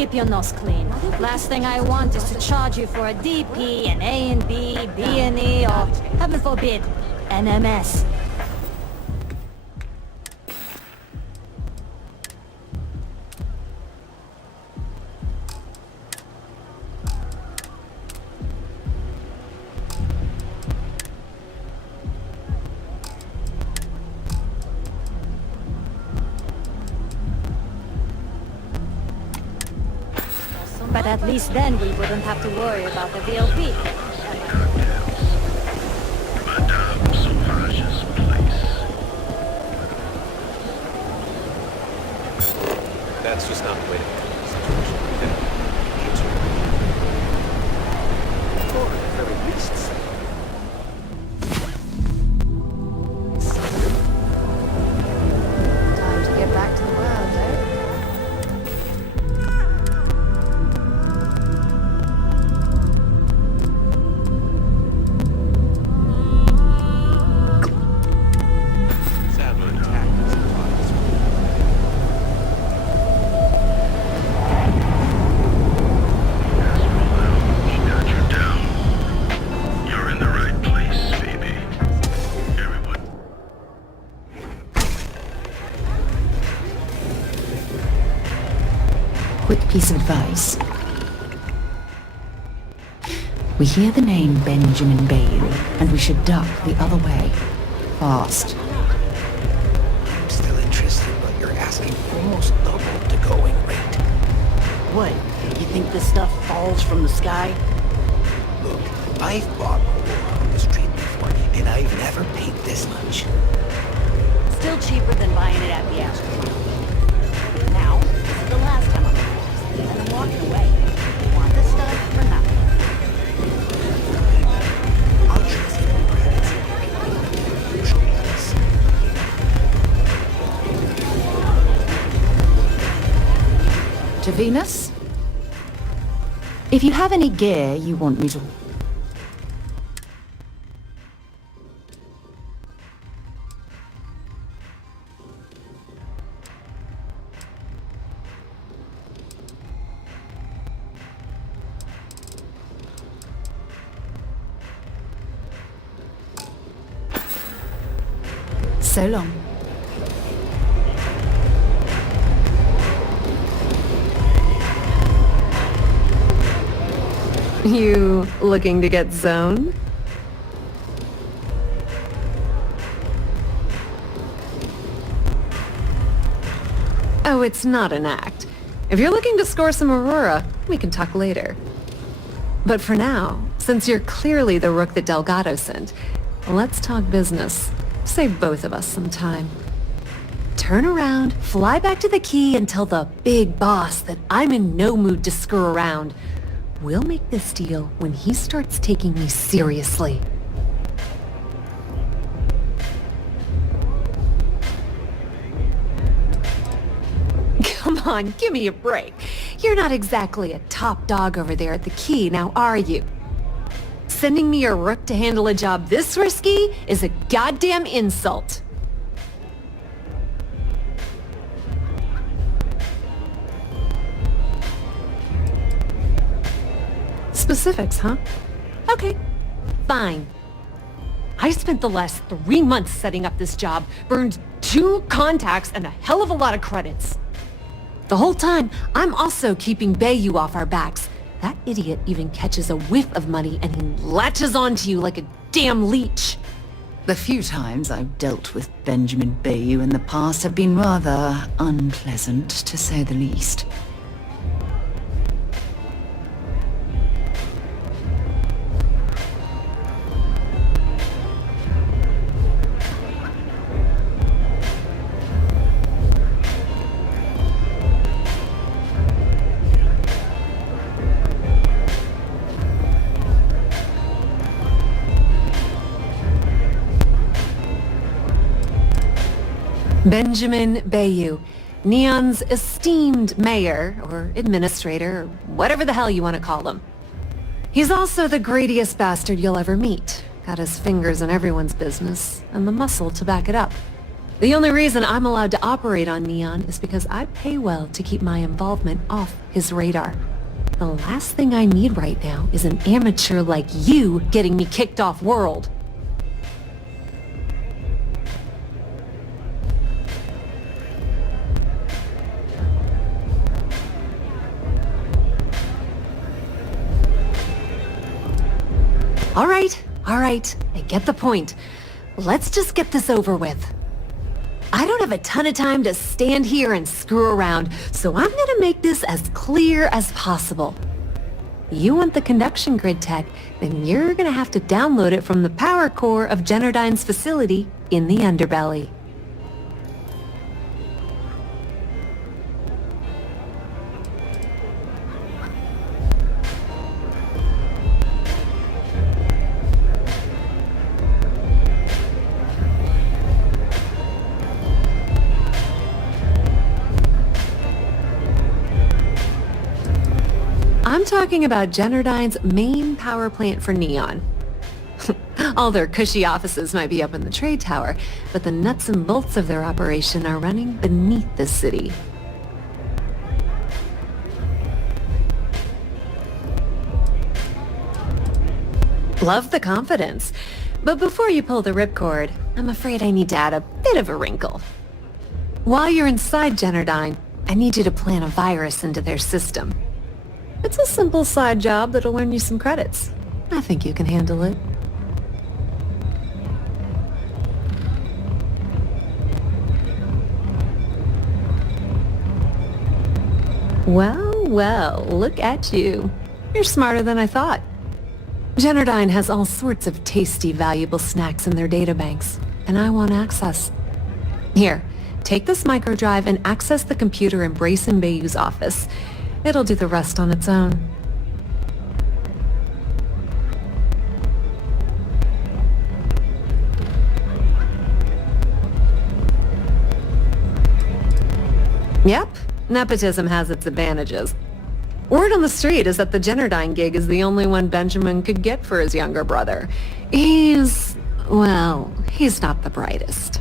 keep your nose clean. Last thing I want is to charge you for a DP, an A and B, B and E, or, heaven forbid, an MS. But at least then we wouldn't have to worry about the VLP. Madame Sauvage's place. That's just not the way to handle the situation. Or at the very least, Time to get back to the world, eh? sadly, attack is the obvious one. Got you down. You're in the right place, baby. Everyone. Quick piece of advice. We hear the name Benjamin Bayou, and we should duck the other way. Fast. I'm still interested, but you're asking almost double the going rate. What? You think this stuff falls from the sky? Look, I've bought ore on the street before, and I've never paid this much. Still cheaper than buying it at the Astro. Now, this is the last time I'm and I'm walking away. Want this stuff or not? I'll trust you in credits. Show me this. To Venus? If you have any gear you want me to... So long. You looking to get zoned? Oh, it's not an act. If you're looking to score some Aurora, we can talk later. But for now, since you're clearly the rook that Delgado sent, let's talk business. Save both of us some time. Turn around, fly back to the key and tell the big boss that I'm in no mood to screw around. We'll make this deal when he starts taking me seriously. Come on, give me a break. You're not exactly a top dog over there at the key, now are you? Sending me a rook to handle a job this risky is a goddamn insult. Specifics, huh? Okay, fine. I spent the last 3 months setting up this job, burned 2 contacts and a hell of a lot of credits. The whole time, I'm also keeping Bayou off our backs. That idiot even catches a whiff of money and he latches onto you like a damn leech. The few times I've dealt with Benjamin Bayou in the past have been rather unpleasant, to say the least. Benjamin Bayou, Neon's esteemed mayor, or administrator, or whatever the hell you want to call him. He's also the greediest bastard you'll ever meet. Got his fingers in everyone's business, and the muscle to back it up. The only reason I'm allowed to operate on Neon is because I pay well to keep my involvement off his radar. The last thing I need right now is an amateur like you getting me kicked off world. All right, I get the point. Let's just get this over with. I don't have a ton of time to stand here and screw around, so I'm gonna make this as clear as possible. You want the conduction grid tech, then you're gonna have to download it from the power core of Generdyne's facility in the underbelly. I'm talking about Generdyne's main power plant for Neon. All their cushy offices might be up in the trade tower, but the nuts and bolts of their operation are running beneath the city. Love the confidence. But before you pull the ripcord, I'm afraid I need to add a bit of a wrinkle. While you're inside Generdyne, I need you to plant a virus into their system. It's a simple side job that'll earn you some credits. I think you can handle it. Well, look at you. You're smarter than I thought. Generdyne has all sorts of tasty, valuable snacks in their databanks, and I want access. Here, take this microdrive and access the computer in Brayson Bayou's office. It'll do the rest on its own. Yep, nepotism has its advantages. Word on the street is that the Generdyne gig is the only one Benjamin could get for his younger brother. He's not the brightest.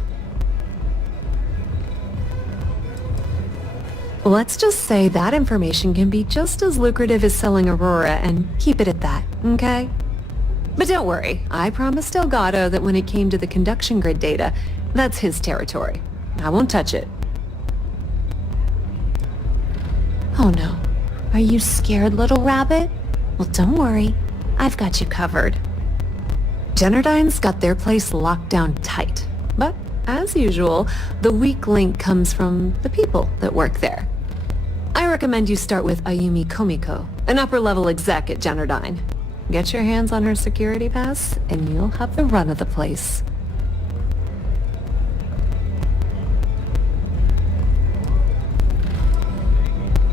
Let's just say that information can be just as lucrative as selling Aurora and keep it at that, okay? But don't worry, I promised Delgado that when it came to the conduction grid data, that's his territory. I won't touch it. Oh no. Are you scared, little rabbit? Well, don't worry. I've got you covered. Generdyne's got their place locked down tight. But, as usual, the weak link comes from the people that work there. I recommend you start with Ayumi Komiko, an upper-level exec at Generdyne. Get your hands on her security pass, and you'll have the run of the place.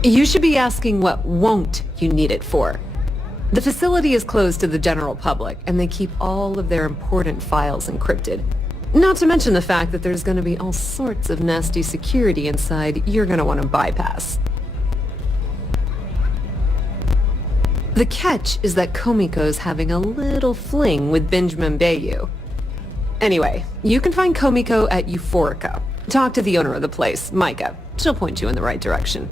You should be asking what won't you need it for. The facility is closed to the general public, and they keep all of their important files encrypted. Not to mention the fact that there's going to be all sorts of nasty security inside you're going to want to bypass. The catch is that Komiko's having a little fling with Benjamin Bayou. Anyway, you can find Komiko at Euphorica. Talk to the owner of the place, Micah. She'll point you in the right direction.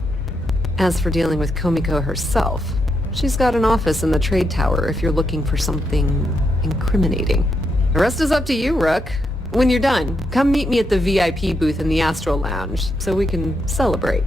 As for dealing with Komiko herself, she's got an office in the trade tower if you're looking for something incriminating. The rest is up to you, Rook. When you're done, come meet me at the VIP booth in the Astral Lounge so we can celebrate.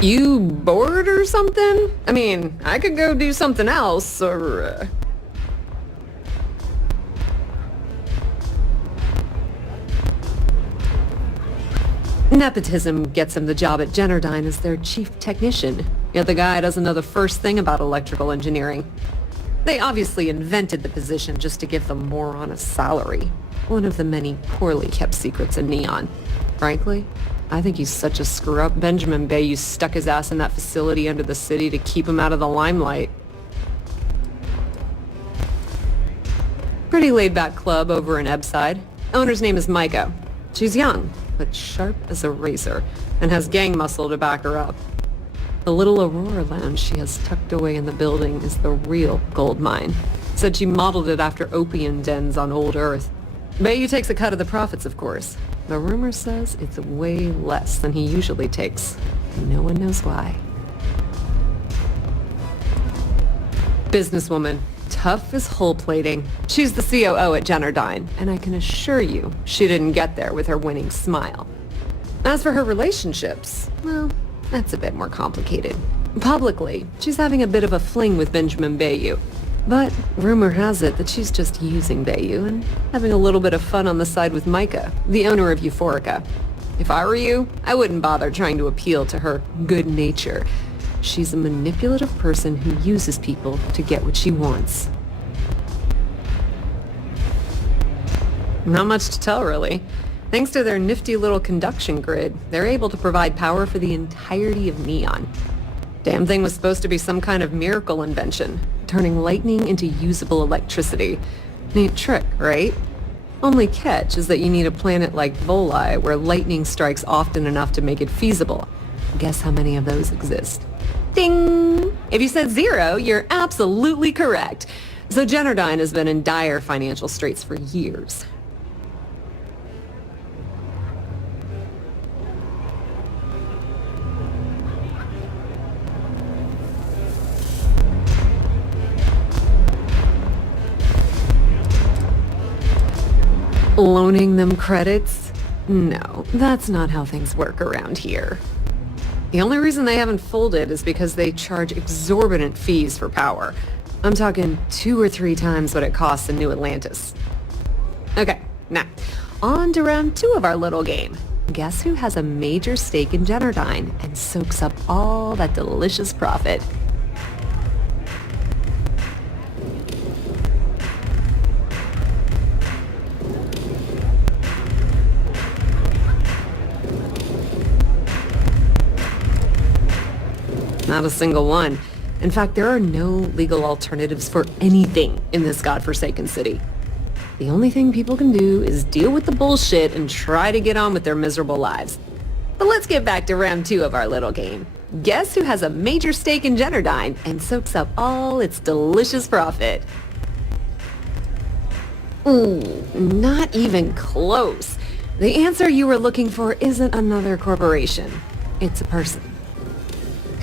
You bored or something? I mean, I could go do something else, or... Nepotism gets him the job at Generdyne as their chief technician, yet the guy doesn't know the first thing about electrical engineering. They obviously invented the position just to give the moron a salary. One of the many poorly kept secrets in Neon. Frankly, I think he's such a screw-up Benjamin Bayou stuck his ass in that facility under the city to keep him out of the limelight. Pretty laid-back club over in Ebbside. Owner's name is Micah. She's young, but sharp as a razor, and has gang muscle to back her up. The little Aurora lounge she has tucked away in the building is the real gold mine. Said she modeled it after opium dens on old Earth. Bayou takes a cut of the profits, of course. The rumor says it's way less than he usually takes. No one knows why. Businesswoman. Tough as hull plating. She's the COO at Generdyne, and I can assure you she didn't get there with her winning smile. As for her relationships, well, that's a bit more complicated. Publicly, she's having a bit of a fling with Benjamin Bayou. But rumor has it that she's just using Bayou and having a little bit of fun on the side with Micah, the owner of Euphorica. If I were you, I wouldn't bother trying to appeal to her good nature. She's a manipulative person who uses people to get what she wants. Not much to tell, really. Thanks to their nifty little conduction grid, they're able to provide power for the entirety of Neon. Damn thing was supposed to be some kind of miracle invention, turning lightning into usable electricity. Neat trick, right? Only catch is that you need a planet like Voli where lightning strikes often enough to make it feasible. Guess how many of those exist? Ding! If you said 0, you're absolutely correct. So Generdyne has been in dire financial straits for years. Loaning them credits? No, that's not how things work around here. The only reason they haven't folded is because they charge exorbitant fees for power. I'm talking 2 or 3 times what it costs in New Atlantis. Okay, now, on to round 2 of our little game. Guess who has a major stake in Generdyne and soaks up all that delicious profit? Not a single one. In fact, there are no legal alternatives for anything in this godforsaken city. The only thing people can do is deal with the bullshit and try to get on with their miserable lives. But let's get back to round 2 of our little game. Guess who has a major stake in Generdyne and soaks up all its delicious profit? Ooh, not even close. The answer you were looking for isn't another corporation. It's a person.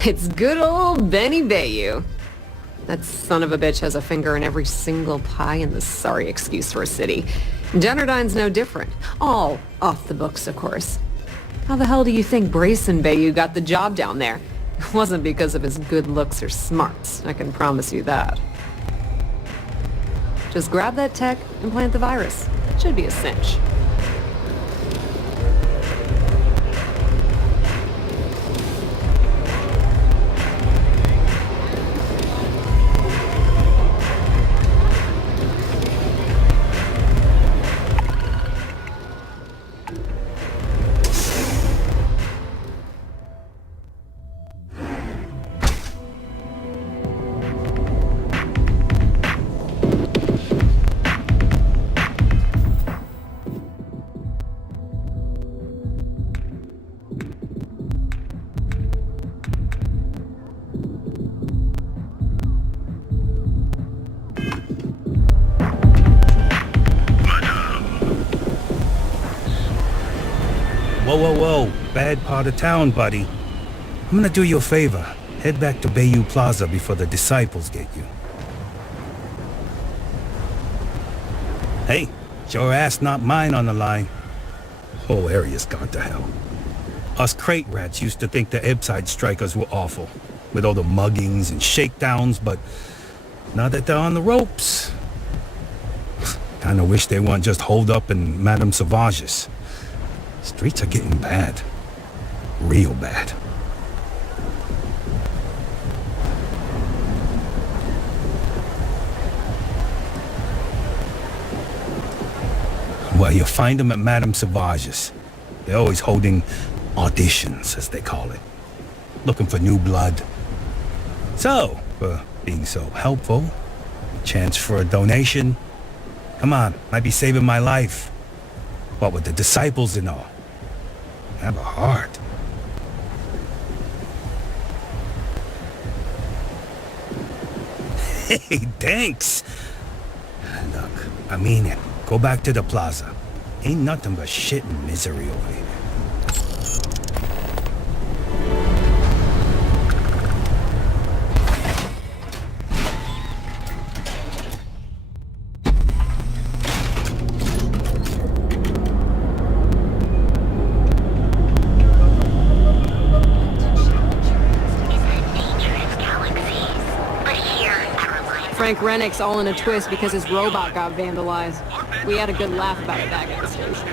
It's good old Benny Bayou. That son of a bitch has a finger in every single pie in the sorry excuse for a city. Generdyne's no different. All off the books, of course. How the hell do you think Brayson Bayou got the job down there? It wasn't because of his good looks or smarts, I can promise you that. Just grab that tech and plant the virus. Should be a cinch. Whoa, bad part of town, buddy. I'm gonna do you a favor. Head back to Bayou Plaza before the disciples get you. Hey, it's your ass, not mine on the line. Whole area's gone to hell. Us crate rats used to think the Ebbside strikers were awful, with all the muggings and shakedowns, but now that they're on the ropes, kinda wish they weren't just holed up in Madame Sauvage's. Streets are getting bad. Real bad. Well, you'll find them at Madame Sauvage's. They're always holding auditions, as they call it. Looking for new blood. So, for being so helpful, a chance for a donation. Come on, might be saving my life. What with the disciples and all. Have a heart. Hey, thanks. Look, I mean it. Go back to the plaza. Ain't nothing but shit and misery over here. Frank Rennick's all in a twist because his robot got vandalized. We had a good laugh about it back at the station.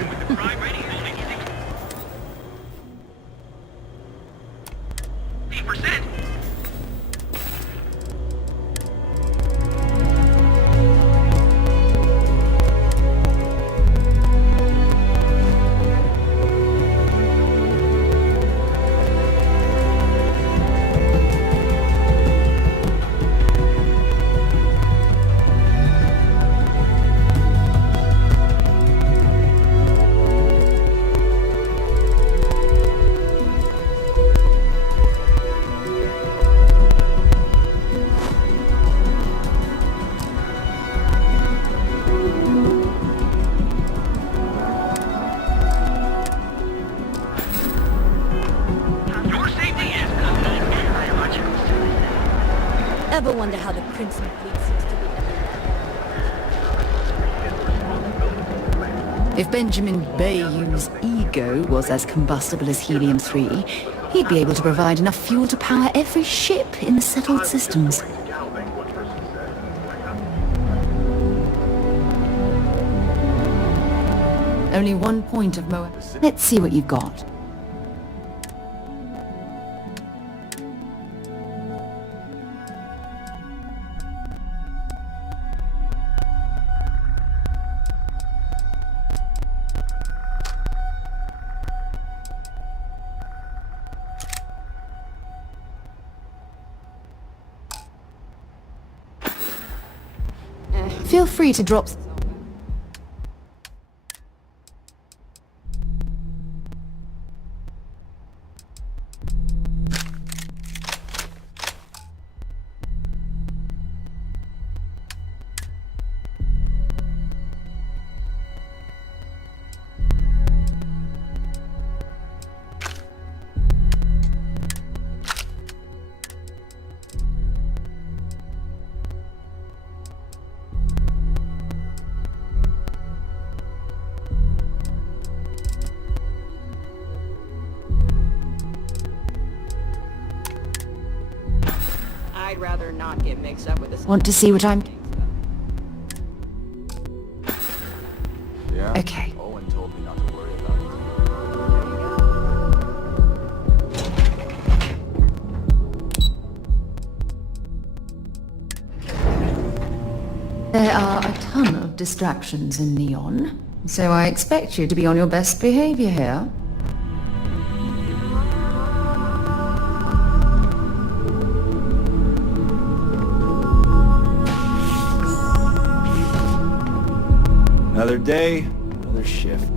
Ever wonder how the Crimson Fleet seems to be? If Benjamin Bayou's ego was as combustible as helium-3, he'd be able to provide enough fuel to power every ship in the settled systems. Only one point of Moab. Let's see what you've got. Feel free to drop... I'd rather not get mixed up with this. Want to see what I'm... Yeah? Okay. Owen told me not to worry about it. There are a ton of distractions in Neon, so I expect you to be on your best behavior here. Another day, another shift.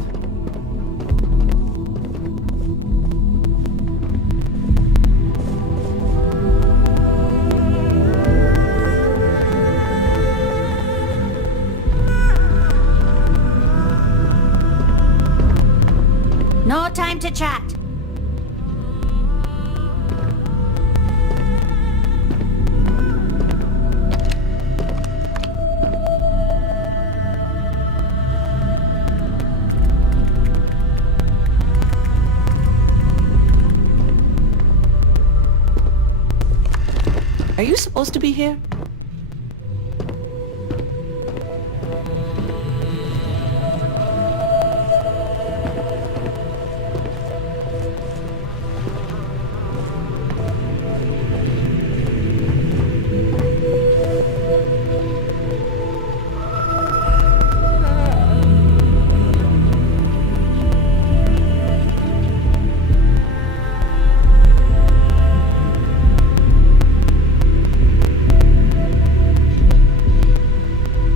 No time to chat. you supposed to be here?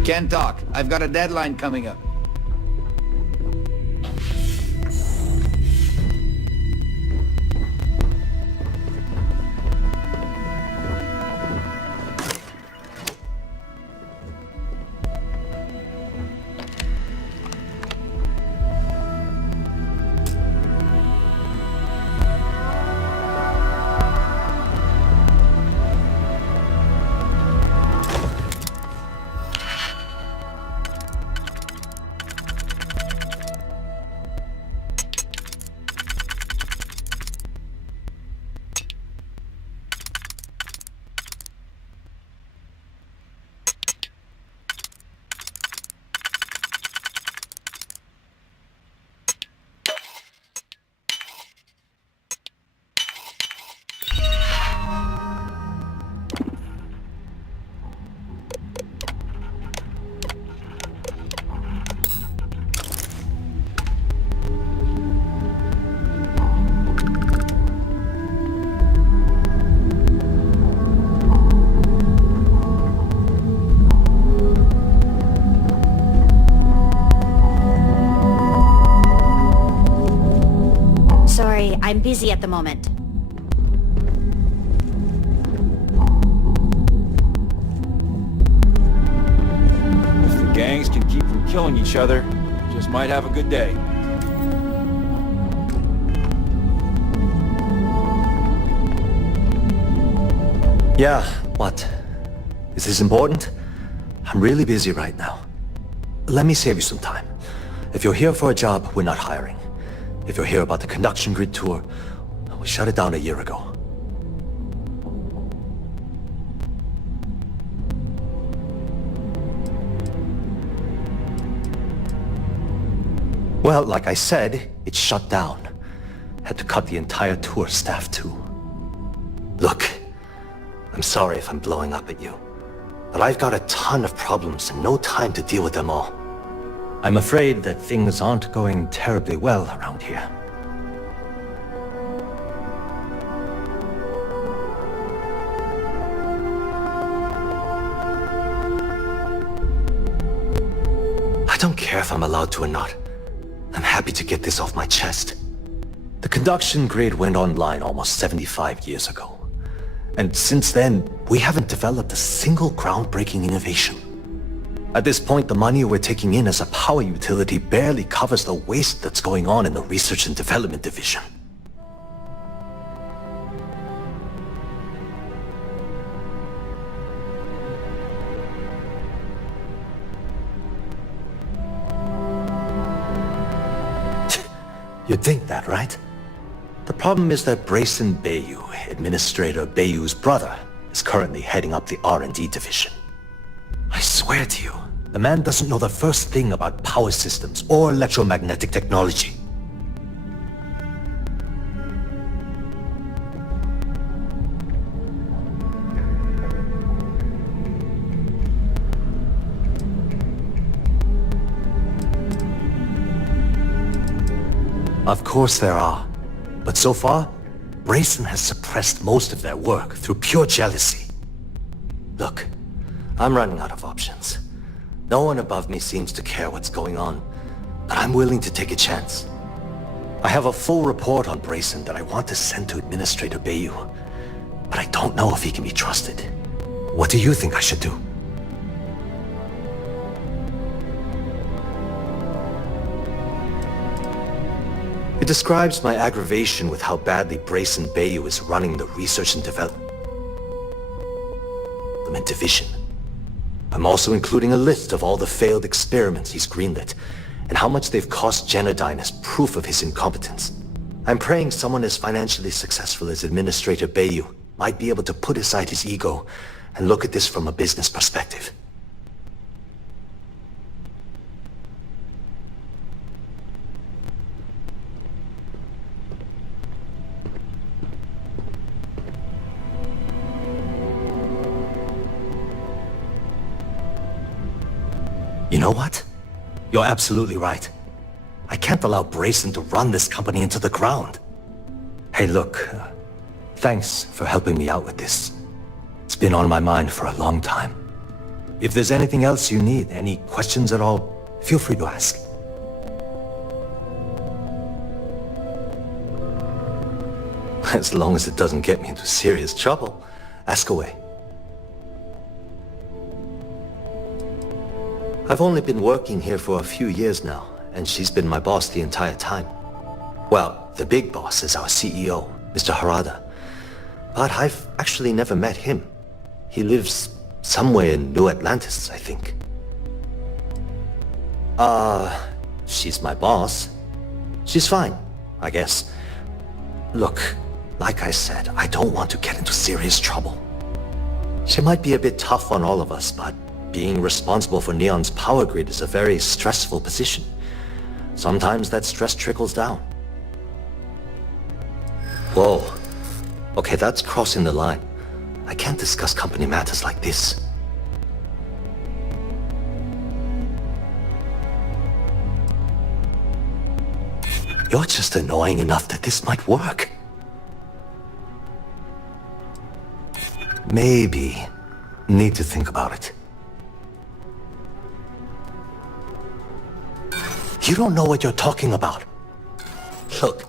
Can't talk. I've got a deadline coming up. Sorry, I'm busy at the moment. If the gangs can keep from killing each other, just might have a good day. Yeah, what? Is this important? I'm really busy right now. Let me save you some time. If you're here for a job, we're not hiring. If you're here about the conduction grid tour, we shut it down a year ago. Well, like I said, it's shut down. Had to cut the entire tour staff too. Look, I'm sorry if I'm blowing up at you, but I've got a ton of problems and no time to deal with them all. I'm afraid that things aren't going terribly well around here. I don't care if I'm allowed to or not. I'm happy to get this off my chest. The conduction grid went online almost 75 years ago. And since then, we haven't developed a single groundbreaking innovation. At this point, the money we're taking in as a power utility barely covers the waste that's going on in the research and development division. You'd think that, right? The problem is that Brayson Bayou, Administrator Bayou's brother, is currently heading up the R&D division. I swear to you, the man doesn't know the first thing about power systems or electromagnetic technology. Of course there are. But so far, Brayson has suppressed most of their work through pure jealousy. Look, I'm running out of options. No one above me seems to care what's going on, but I'm willing to take a chance. I have a full report on Brayson that I want to send to Administrator Bayou, but I don't know if he can be trusted. What do you think I should do? It describes my aggravation with how badly Brayson Bayou is running the research and development division. I'm also including a list of all the failed experiments he's greenlit, and how much they've cost Genodyne as proof of his incompetence. I'm praying someone as financially successful as Administrator Bayou might be able to put aside his ego and look at this from a business perspective. You know what? You're absolutely right. I can't allow Brayson to run this company into the ground. Hey, look, thanks for helping me out with this. It's been on my mind for a long time. If there's anything else you need, any questions at all, feel free to ask. As long as it doesn't get me into serious trouble, ask away. I've only been working here for a few years now, and she's been my boss the entire time. Well, the big boss is our CEO, Mr. Harada. But I've actually never met him. He lives somewhere in New Atlantis, I think. She's my boss. She's fine, I guess. Look, like I said, I don't want to get into serious trouble. She might be a bit tough on all of us, but being responsible for Neon's power grid is a very stressful position. Sometimes that stress trickles down. Whoa. Okay, that's crossing the line. I can't discuss company matters like this. You're just annoying enough that this might work. Maybe. Need to think about it. You don't know what you're talking about. Look.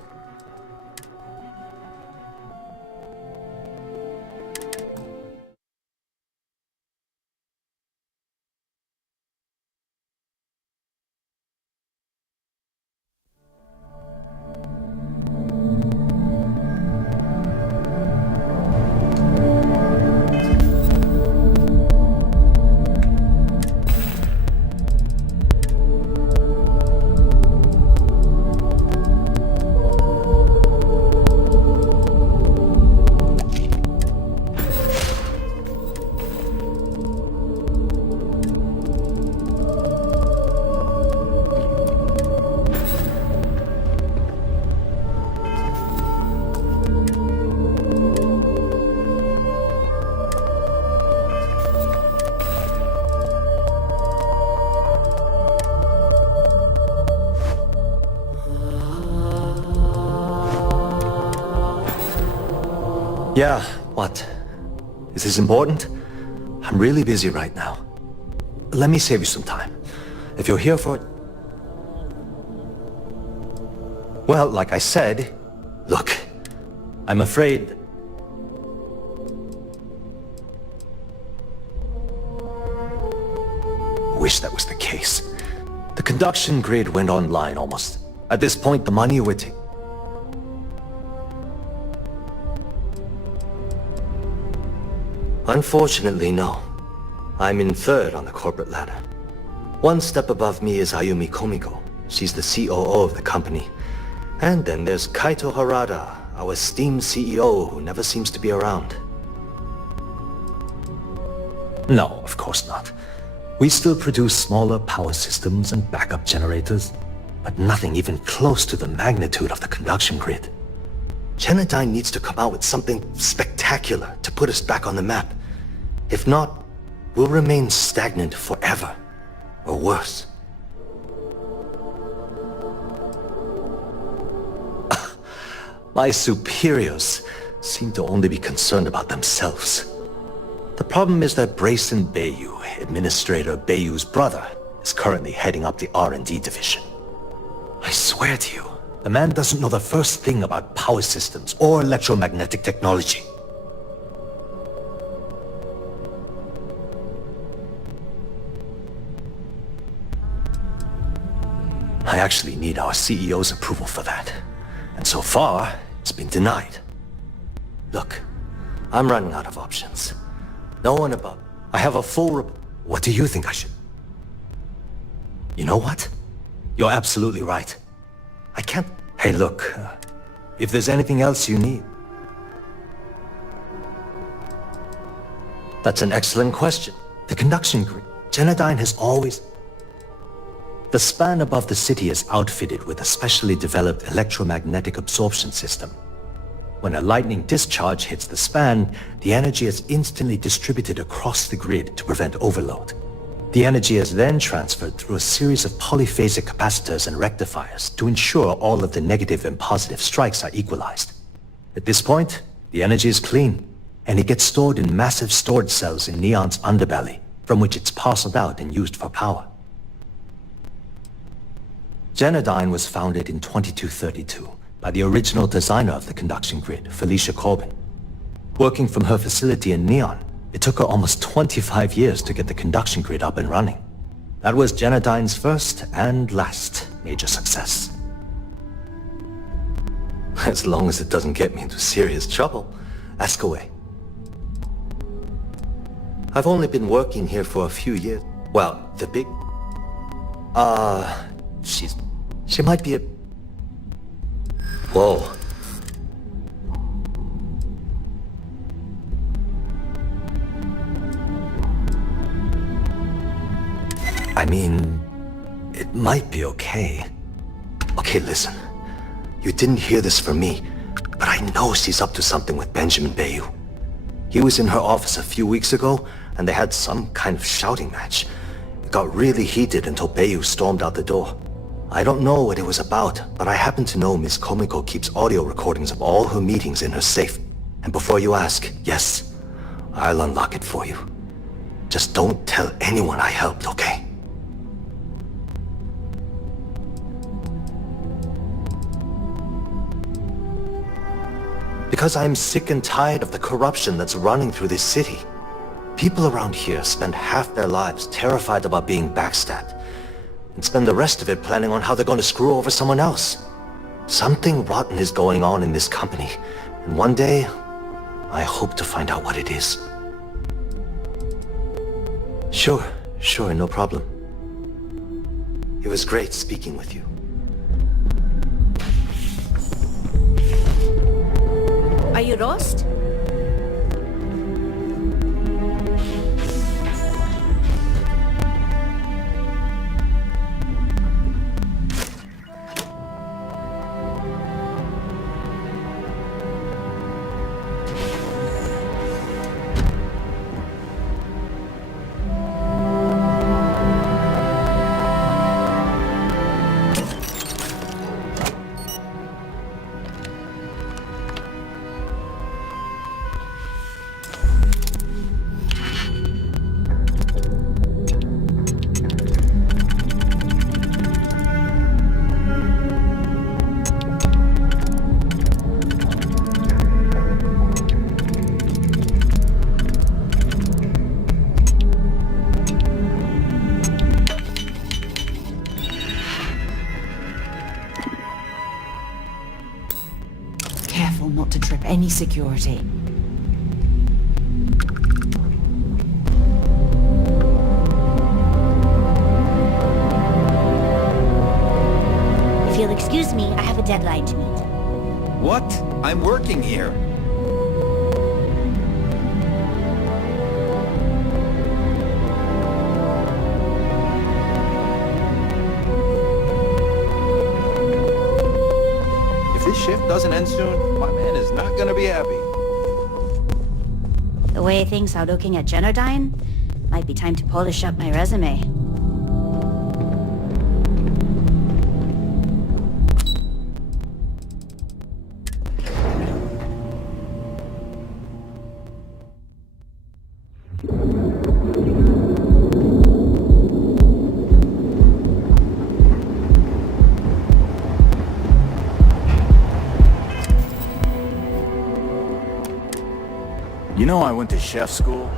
Yeah, what? Is this important? I'm really busy right now. Let me save you some time. If you're here for it... Well, like I said, look, I'm afraid... Wish that was the case. The conduction grid went online almost. At this point, the money would take... Unfortunately, no. I'm in third on the corporate ladder. One step above me is Ayumi Komiko. She's the COO of the company. And then there's Kaito Harada, our esteemed CEO who never seems to be around. No, of course not. We still produce smaller power systems and backup generators, but nothing even close to the magnitude of the conduction grid. Genadyne needs to come out with something spectacular to put us back on the map. If not, we'll remain stagnant forever, or worse. My superiors seem to only be concerned about themselves. The problem is that Brayson Bayu, Administrator Bayu's brother, is currently heading up the R&D division. I swear to you, the man doesn't know the first thing about power systems or electromagnetic technology. I actually need our CEO's approval for that. And so far, it's been denied. Look, I'm running out of options. No one above. I have a full What do you think I should... You know what? You're absolutely right. I can't... Hey, look, if there's anything else you need... That's an excellent question. The conduction grid. Genodyne has always... The span above the city is outfitted with a specially developed electromagnetic absorption system. When a lightning discharge hits the span, the energy is instantly distributed across the grid to prevent overload. The energy is then transferred through a series of polyphasic capacitors and rectifiers to ensure all of the negative and positive strikes are equalized. At this point, the energy is clean, and it gets stored in massive storage cells in Neon's underbelly, from which it's parceled out and used for power. Genodyne was founded in 2232 by the original designer of the conduction grid, Felicia Corbin. Working from her facility in Neon, it took her almost 25 years to get the conduction grid up and running. That was Genodyne's first and last major success. As long as it doesn't get me into serious trouble, ask away. I've only been working here for a few years. Well, the big... She might be a... Whoa. I mean, it might be okay. Okay, listen. You didn't hear this from me, but I know she's up to something with Benjamin Bayou. He was in her office a few weeks ago, and they had some kind of shouting match. It got really heated until Bayou stormed out the door. I don't know what it was about, but I happen to know Miss Komiko keeps audio recordings of all her meetings in her safe. And before you ask, yes, I'll unlock it for you. Just don't tell anyone I helped, okay? Because I'm sick and tired of the corruption that's running through this city. People around here spend half their lives terrified about being backstabbed, and spend the rest of it planning on how they're going to screw over someone else. Something rotten is going on in this company, and one day, I hope to find out what it is. Sure, no problem. It was great speaking with you. Are you lost? Careful not to trip any security. If you'll excuse me, I have a deadline to meet. What? I'm working here. If this shift doesn't end soon, my man is not gonna be happy. The way things are looking at Genodyne, might be time to polish up my resume. You know I went to chef school?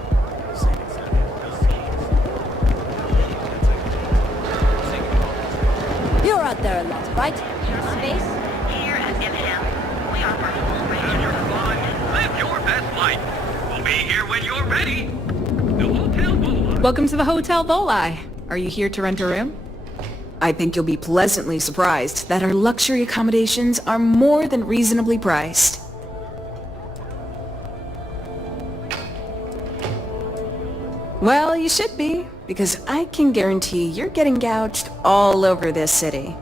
You're out there a lot, right? Space? Here at NVIDIA, we offer full range of fun. Live your best life. We'll be here when you're ready. The Hotel Boulevard. Welcome to the Hotel Volai. Are you here to rent a room? I think you'll be pleasantly surprised that our luxury accommodations are more than reasonably priced. Well, you should be, because I can guarantee you're getting gouged all over this city.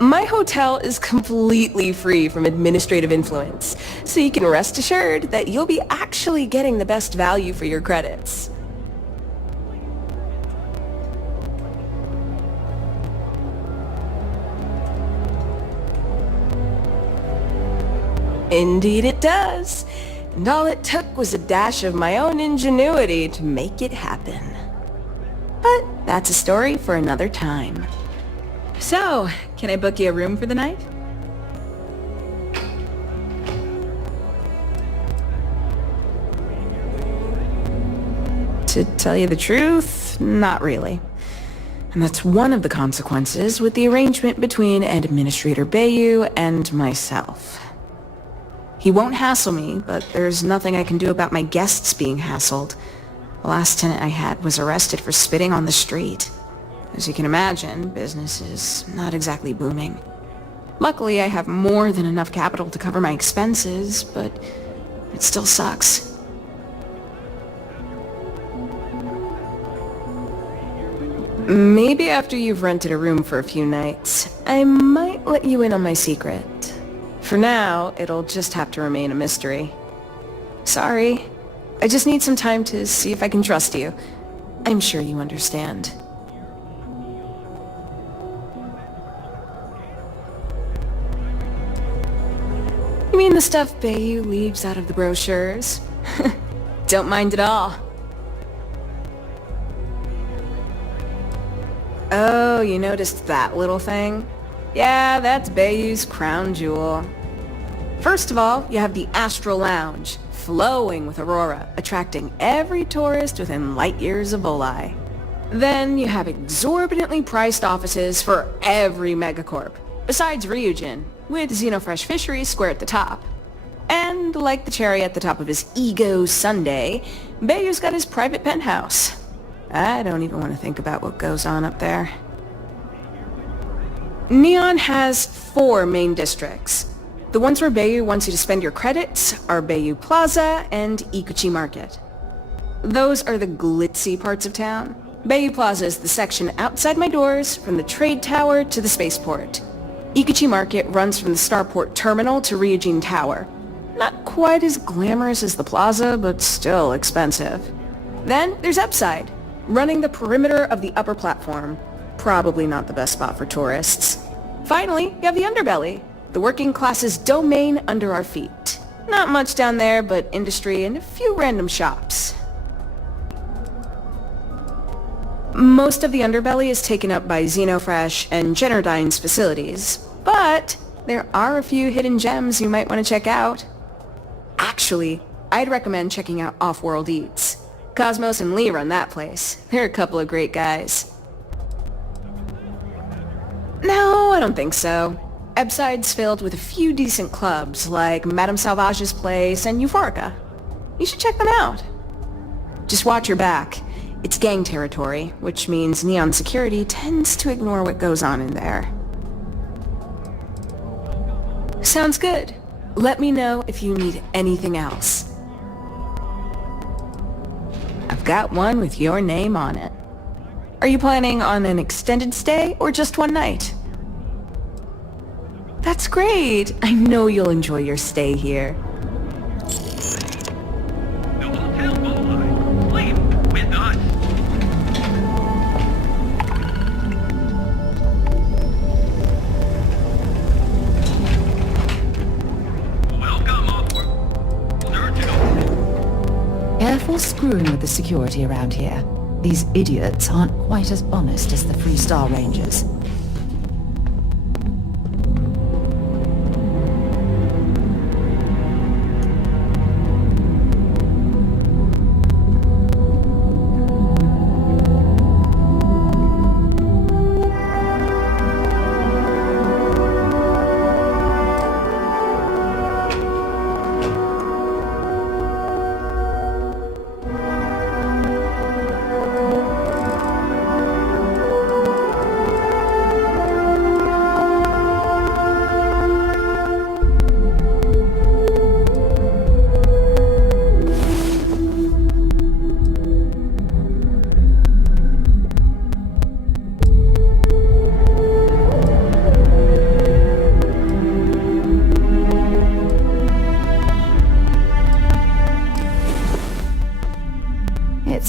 My hotel is completely free from administrative influence, so you can rest assured that you'll be actually getting the best value for your credits. Indeed it does. And all it took was a dash of my own ingenuity to make it happen. But that's a story for another time. So, can I book you a room for the night? To tell you the truth, not really. And that's one of the consequences with the arrangement between Administrator Bayou and myself. He won't hassle me, but there's nothing I can do about my guests being hassled. The last tenant I had was arrested for spitting on the street. As you can imagine, business is not exactly booming. Luckily, I have more than enough capital to cover my expenses, but it still sucks. Maybe after you've rented a room for a few nights, I might let you in on my secret. For now, it'll just have to remain a mystery. Sorry. I just need some time to see if I can trust you. I'm sure you understand. You mean the stuff Bayou leaves out of the brochures? Don't mind at all. Oh, you noticed that little thing? Yeah, that's Bayou's crown jewel. First of all, you have the Astral Lounge, flowing with Aurora, attracting every tourist within light years of Volii. Then you have exorbitantly priced offices for every megacorp, besides Ryujin, with Xenofresh Fisheries square at the top. And like the cherry at the top of his ego sundae, Bayou's got his private penthouse. I don't even want to think about what goes on up there. Neon has 4 main districts. The ones where Bayou wants you to spend your credits are Bayou Plaza and Ikuchi Market. Those are the glitzy parts of town. Bayou Plaza is the section outside my doors from the trade tower to the spaceport. Ikuchi Market runs from the Starport terminal to Ryujin Tower. Not quite as glamorous as the plaza, but still expensive. Then there's Upside, running the perimeter of the upper platform. Probably not the best spot for tourists. Finally, you have the Underbelly, the working class's domain under our feet. Not much down there, but industry and a few random shops. Most of the Underbelly is taken up by Xenofresh and Generdyne's facilities, but there are a few hidden gems you might want to check out. Actually, I'd recommend checking out Off-World Eats. Cosmos and Lee run that place. They're a couple of great guys. No, I don't think so. Upside's filled with a few decent clubs, like Madame Sauvage's place and Euphorica. You should check them out. Just watch your back. It's gang territory, which means Neon security tends to ignore what goes on in there. Sounds good. Let me know if you need anything else. I've got one with your name on it. Are you planning on an extended stay or just one night? That's great. I know you'll enjoy your stay here. The Hotel Volii. Sleep with us. Welcome, Off-World. Careful screwing with the security around here. These idiots aren't quite as honest as the Freestar Rangers.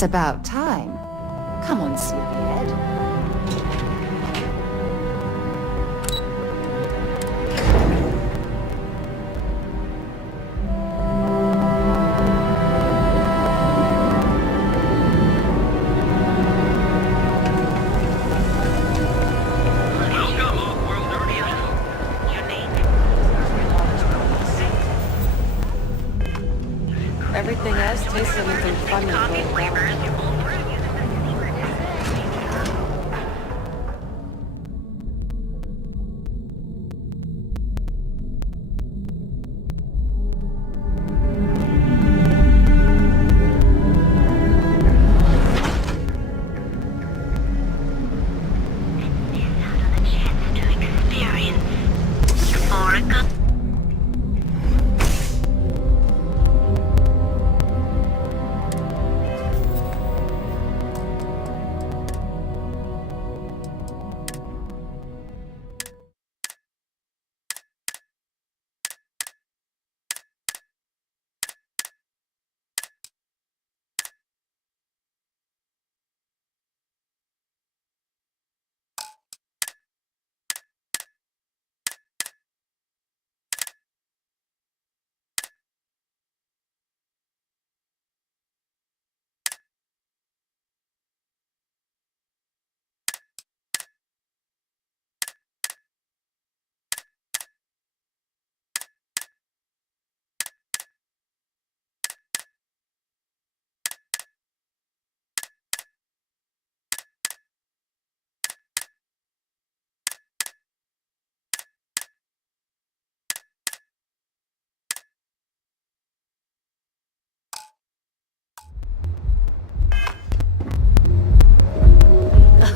It's about time. Come on, sleepyhead. Welcome, off-worlders. Everything else tastes a little funny, but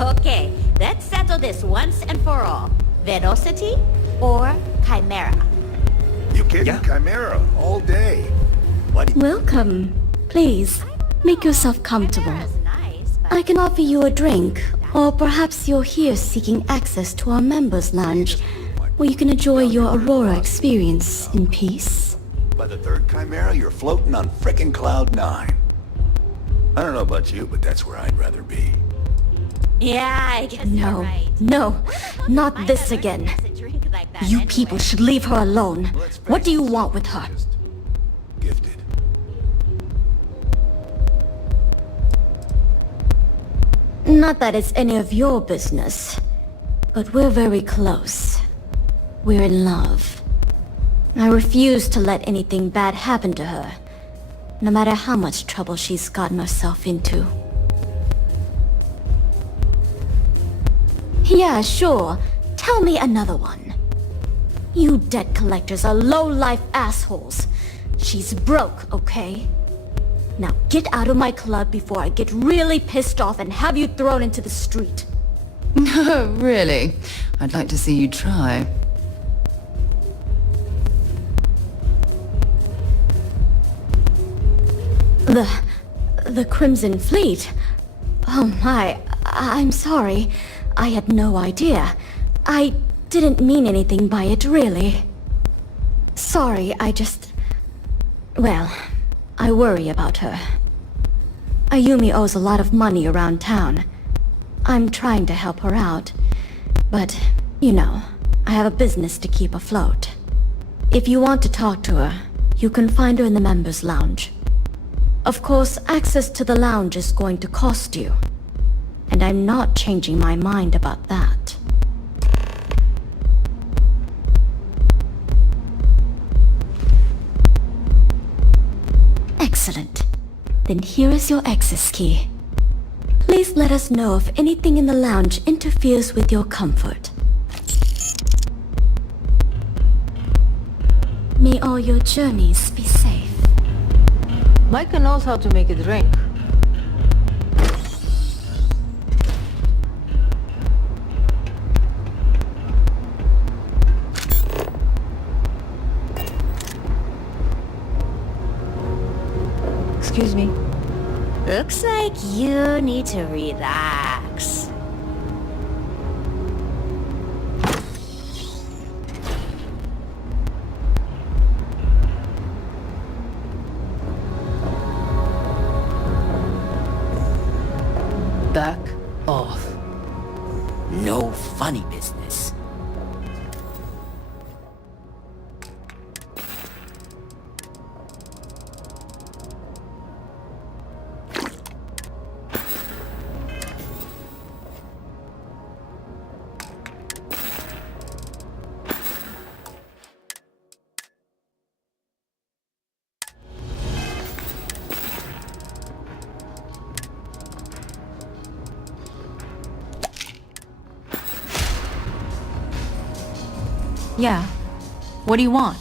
Okay, let's settle this once and for all. Velocity or Chimera? You kidding? Chimera, all day. What? Welcome. Please, make yourself comfortable. Chimera's nice, but I can offer you a drink, or perhaps you're here seeking access to our members' lounge, where you can enjoy your Aurora experience in peace. By the third Chimera, you're floating on frickin' Cloud 9. I don't know about you, but that's where I'd rather be. yeah, I guess you're No, right. no, not My this husband again. has a drink like that You anyway. people should leave her alone. What do you want with her? Just gifted. Not that it's any of your business, but we're very close. We're in love. I refuse to let anything bad happen to her, no matter how much trouble she's gotten herself into. Yeah, sure. Tell me another one. You debt collectors are low-life assholes. She's broke, okay? Now get out of my club before I get really pissed off and have you thrown into the street. No, really? I'd like to see you try. The Crimson Fleet? Oh my, I'm sorry. I had no idea. I didn't mean anything by it, really. Sorry, well, I worry about her. Ayumi owes a lot of money around town. I'm trying to help her out. But, you know, I have a business to keep afloat. If you want to talk to her, you can find her in the members' lounge. Of course, access to the lounge is going to cost you. And I'm not changing my mind about that. Excellent. Then here is your access key. Please let us know if anything in the lounge interferes with your comfort. May all your journeys be safe. Micah knows how to make a drink. Excuse me. Looks like you need to relax. no funny business. Yeah. What do you want?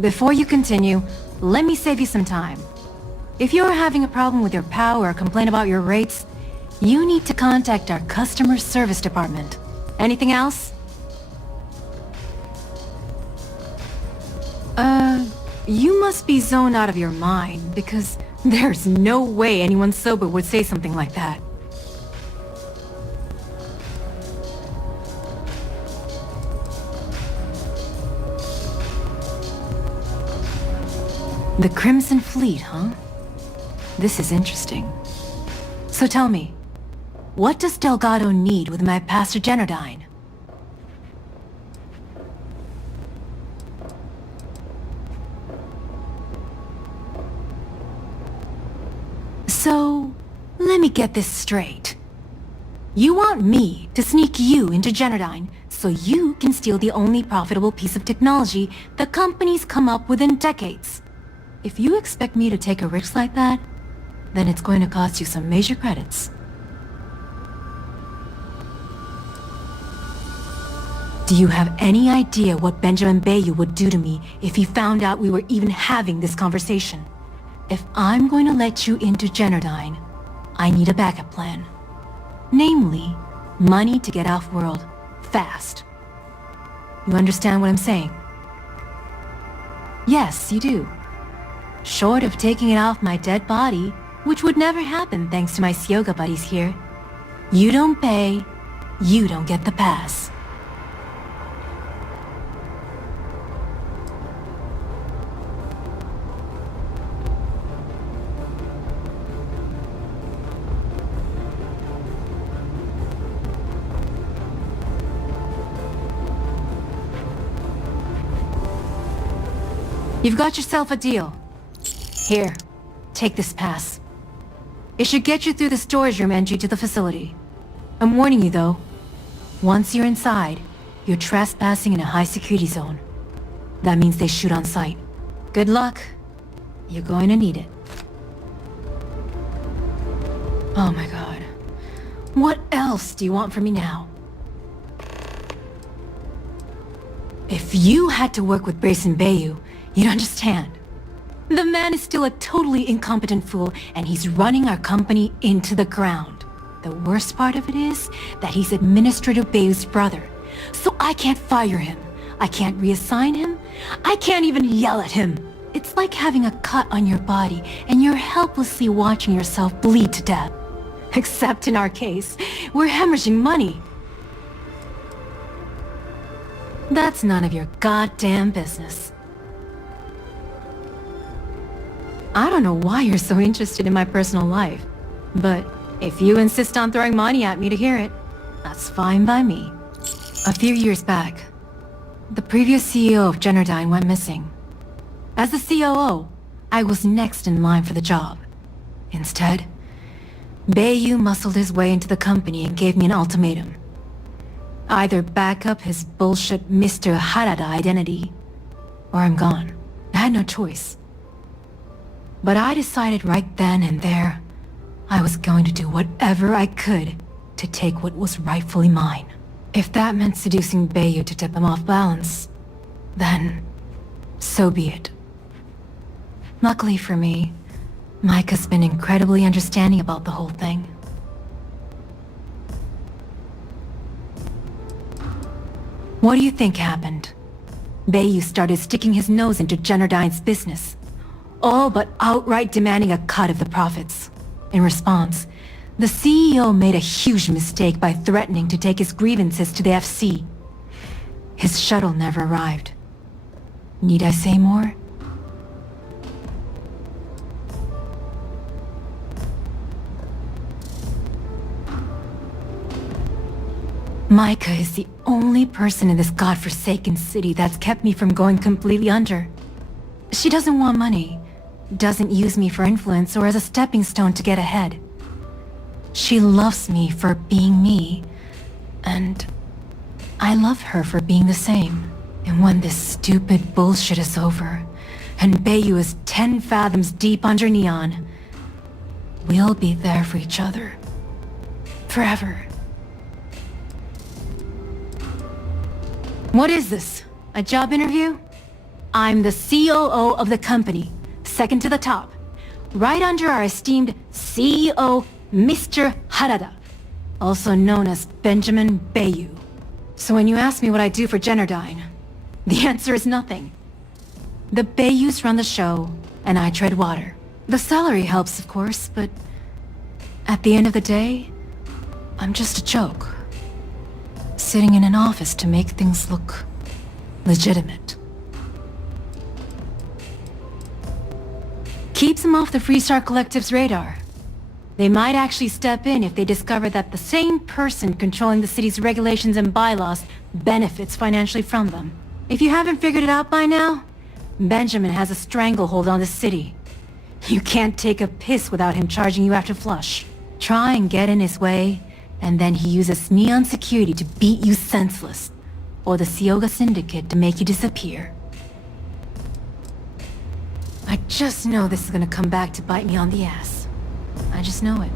Before you continue, let me save you some time. If you're having a problem with your POW or complain about your rates, you need to contact our customer service department. Anything else? You must be zoned out of your mind, because there's no way anyone sober would say something like that. The Crimson Fleet, huh? This is interesting. So tell me, what does Delgado need with my Pastor Generdyne? So, let me get this straight. You want me to sneak you into Generdyne so you can steal the only profitable piece of technology the company's come up with in decades. If you expect me to take a risk like that, then it's going to cost you some major credits. Do you have any idea what Benjamin Bayou would do to me if he found out we were even having this conversation? If I'm going to let you into Generdyne, I need a backup plan. Namely, money to get off-world, fast. You understand what I'm saying? Yes, you do. Short of taking it off my dead body, which would never happen thanks to my Syoga buddies here. You don't pay, you don't get the pass. You've got yourself a deal. Here, take this pass. It should get you through the storage room entry to the facility. I'm warning you though, once you're inside, you're trespassing in a high-security zone. That means they shoot on sight. Good luck. You're going to need it. Oh my god. What else do you want from me now? If you had to work with Grayson Bayou, you'd understand. The man is still a totally incompetent fool, and he's running our company into the ground. The worst part of it is that he's Administrator Bayou's brother, so I can't fire him. I can't reassign him. I can't even yell at him. It's like having a cut on your body, and you're helplessly watching yourself bleed to death. Except in our case, we're hemorrhaging money. That's none of your goddamn business. I don't know why you're so interested in my personal life, but if you insist on throwing money at me to hear it, that's fine by me. A few years back, the previous CEO of Generdyne went missing. As the COO, I was next in line for the job. Instead, Bayou muscled his way into the company and gave me an ultimatum. Either back up his bullshit Mr. Harada identity, or I'm gone. I had no choice. But I decided right then and there, I was going to do whatever I could to take what was rightfully mine. If that meant seducing Bayou to tip him off balance, then so be it. Luckily for me, Mike has been incredibly understanding about the whole thing. What do you think happened? Bayou started sticking his nose into Generdyne's business, all but outright demanding a cut of the profits. In response, the CEO made a huge mistake by threatening to take his grievances to the FC. His shuttle never arrived. Need I say more? Micah is the only person in this godforsaken city that's kept me from going completely under. She doesn't want money, doesn't use me for influence or as a stepping stone to get ahead. She loves me for being me, and I love her for being the same. And when this stupid bullshit is over, and Bayou is 10 fathoms deep under Neon, we'll be there for each other. Forever. What is this? A job interview? I'm the COO of the company, second to the top, right under our esteemed CEO, Mr. Harada, also known as Benjamin Bayou. So when you ask me what I do for Generdyne, the answer is nothing. The Bayous run the show, and I tread water. The salary helps, of course, but at the end of the day, I'm just a joke. Sitting in an office to make things look legitimate. Keeps them off the Freestar Collective's radar. They might actually step in if they discover that the same person controlling the city's regulations and bylaws benefits financially from them. If you haven't figured it out by now, Benjamin has a stranglehold on the city. You can't take a piss without him charging you after flush. Try and get in his way, and then he uses Neon security to beat you senseless, or the Sioga Syndicate to make you disappear. I just know this is gonna come back to bite me on the ass. I just know it.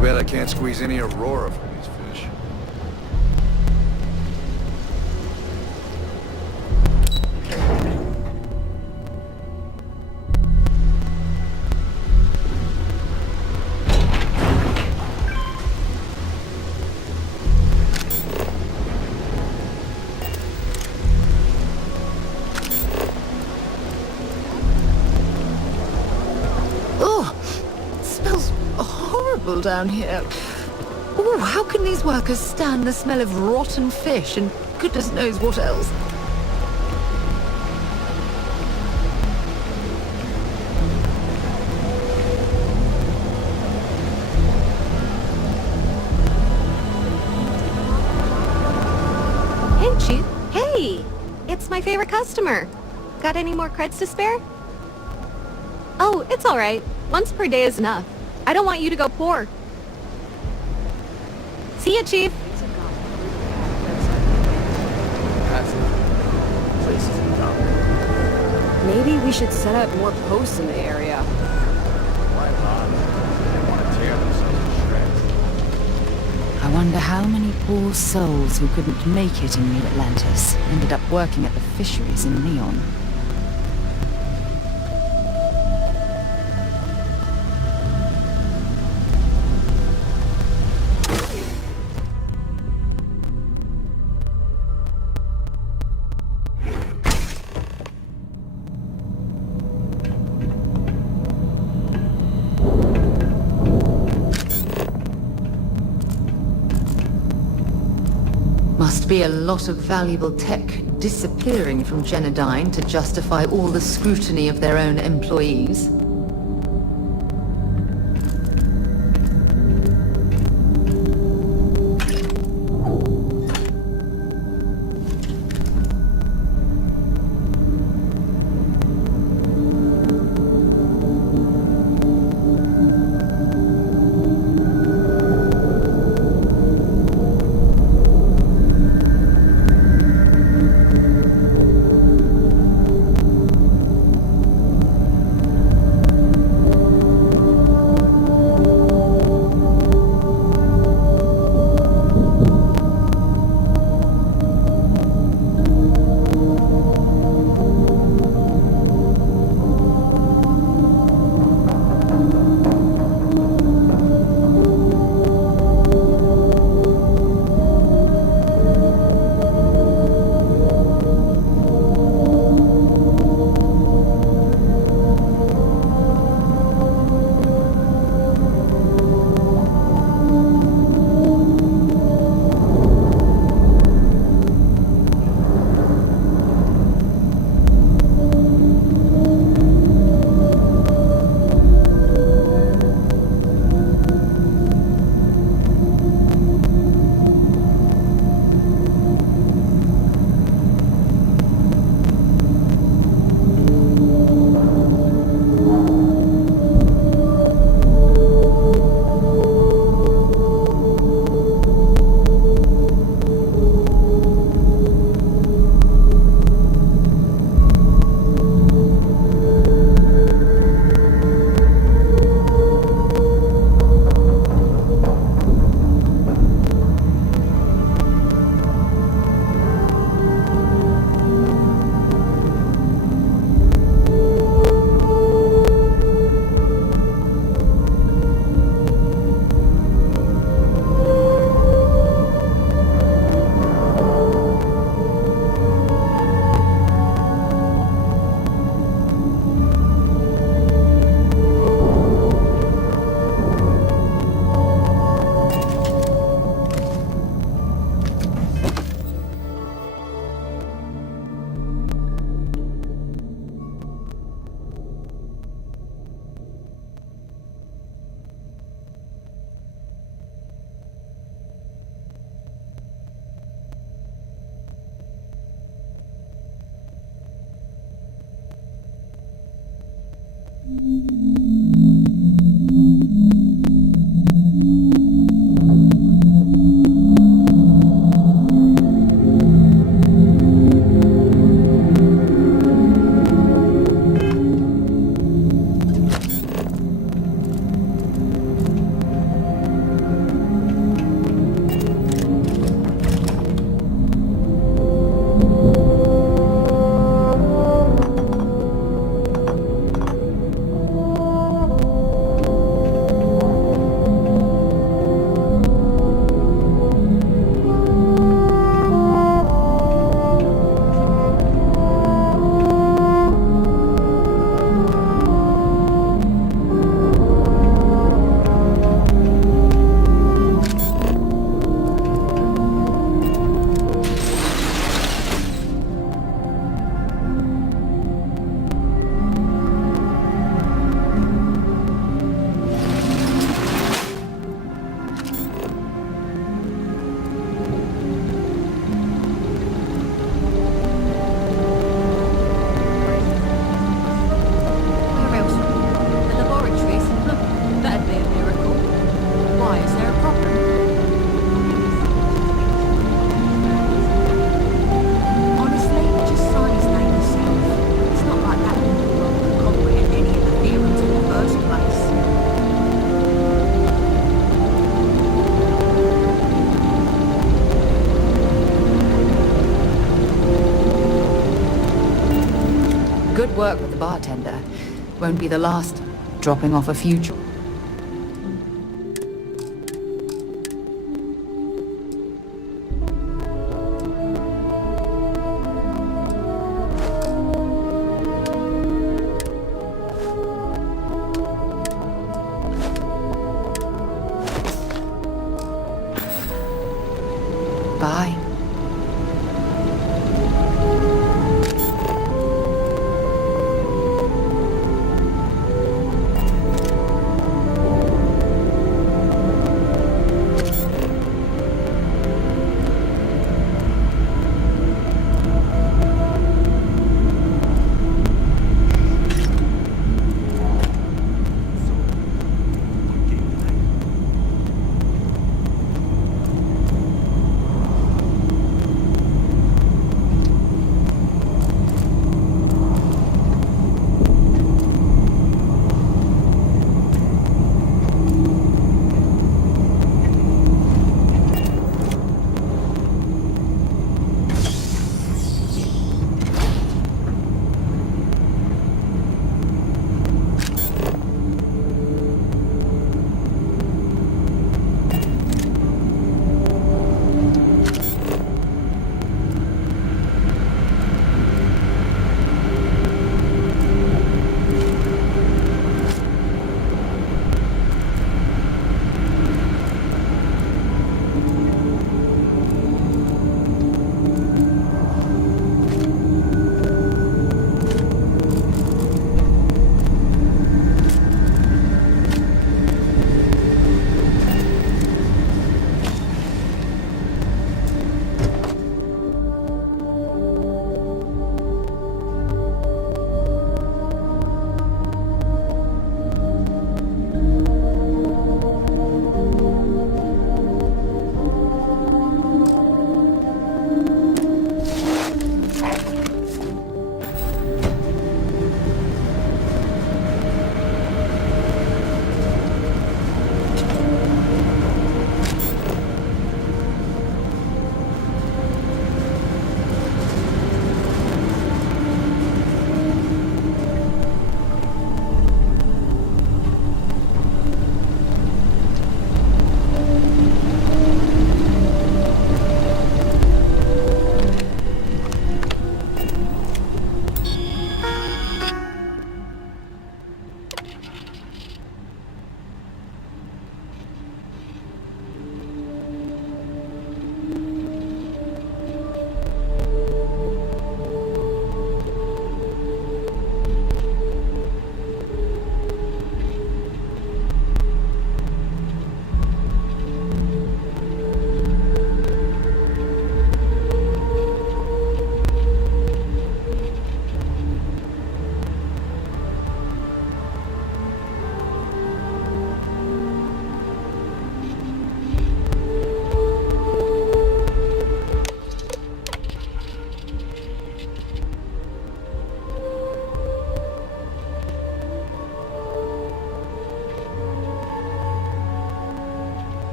Bet I can't squeeze any Aurora from these fish. Down here. Oh, how can these workers stand the smell of rotten fish and goodness knows what else? Hey, Chief. Hey! It's my favorite customer. Got any more creds to spare? Oh, it's alright. Once per day is enough. I don't want you to go poor. See ya, Chief. Maybe we should set up more posts in the area. I wonder how many poor souls who couldn't make it in New Atlantis ended up working at the fisheries in Neon. Must be a lot of valuable tech disappearing from Generdyne to justify all the scrutiny of their own employees. work with the bartender. Won't be the last. Dropping off a few... Bye.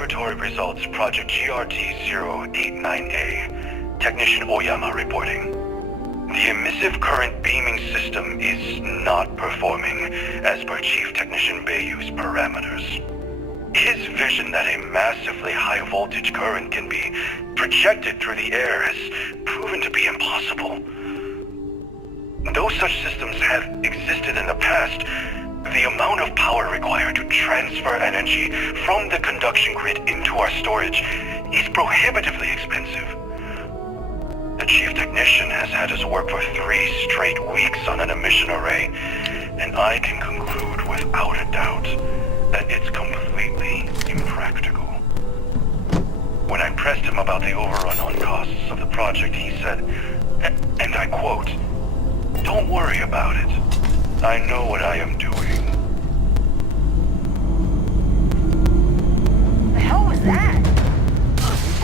laboratory results, Project GRT-089A. Technician Oyama reporting. The emissive current beaming system is not performing as per Chief Technician Bayou's parameters. His vision that a massively high voltage current can be projected through the air has proven to be impossible. Though such systems have existed in the past, the amount of power required to transfer energy from the conduction grid into our storage is prohibitively expensive. The Chief Technician has had us work for 3 straight weeks on an emission array, and I can conclude without a doubt that it's completely impractical. When I pressed him about the overrun on costs of the project, he said, and I quote, "Don't worry about it. I know what I am doing." The hell was that?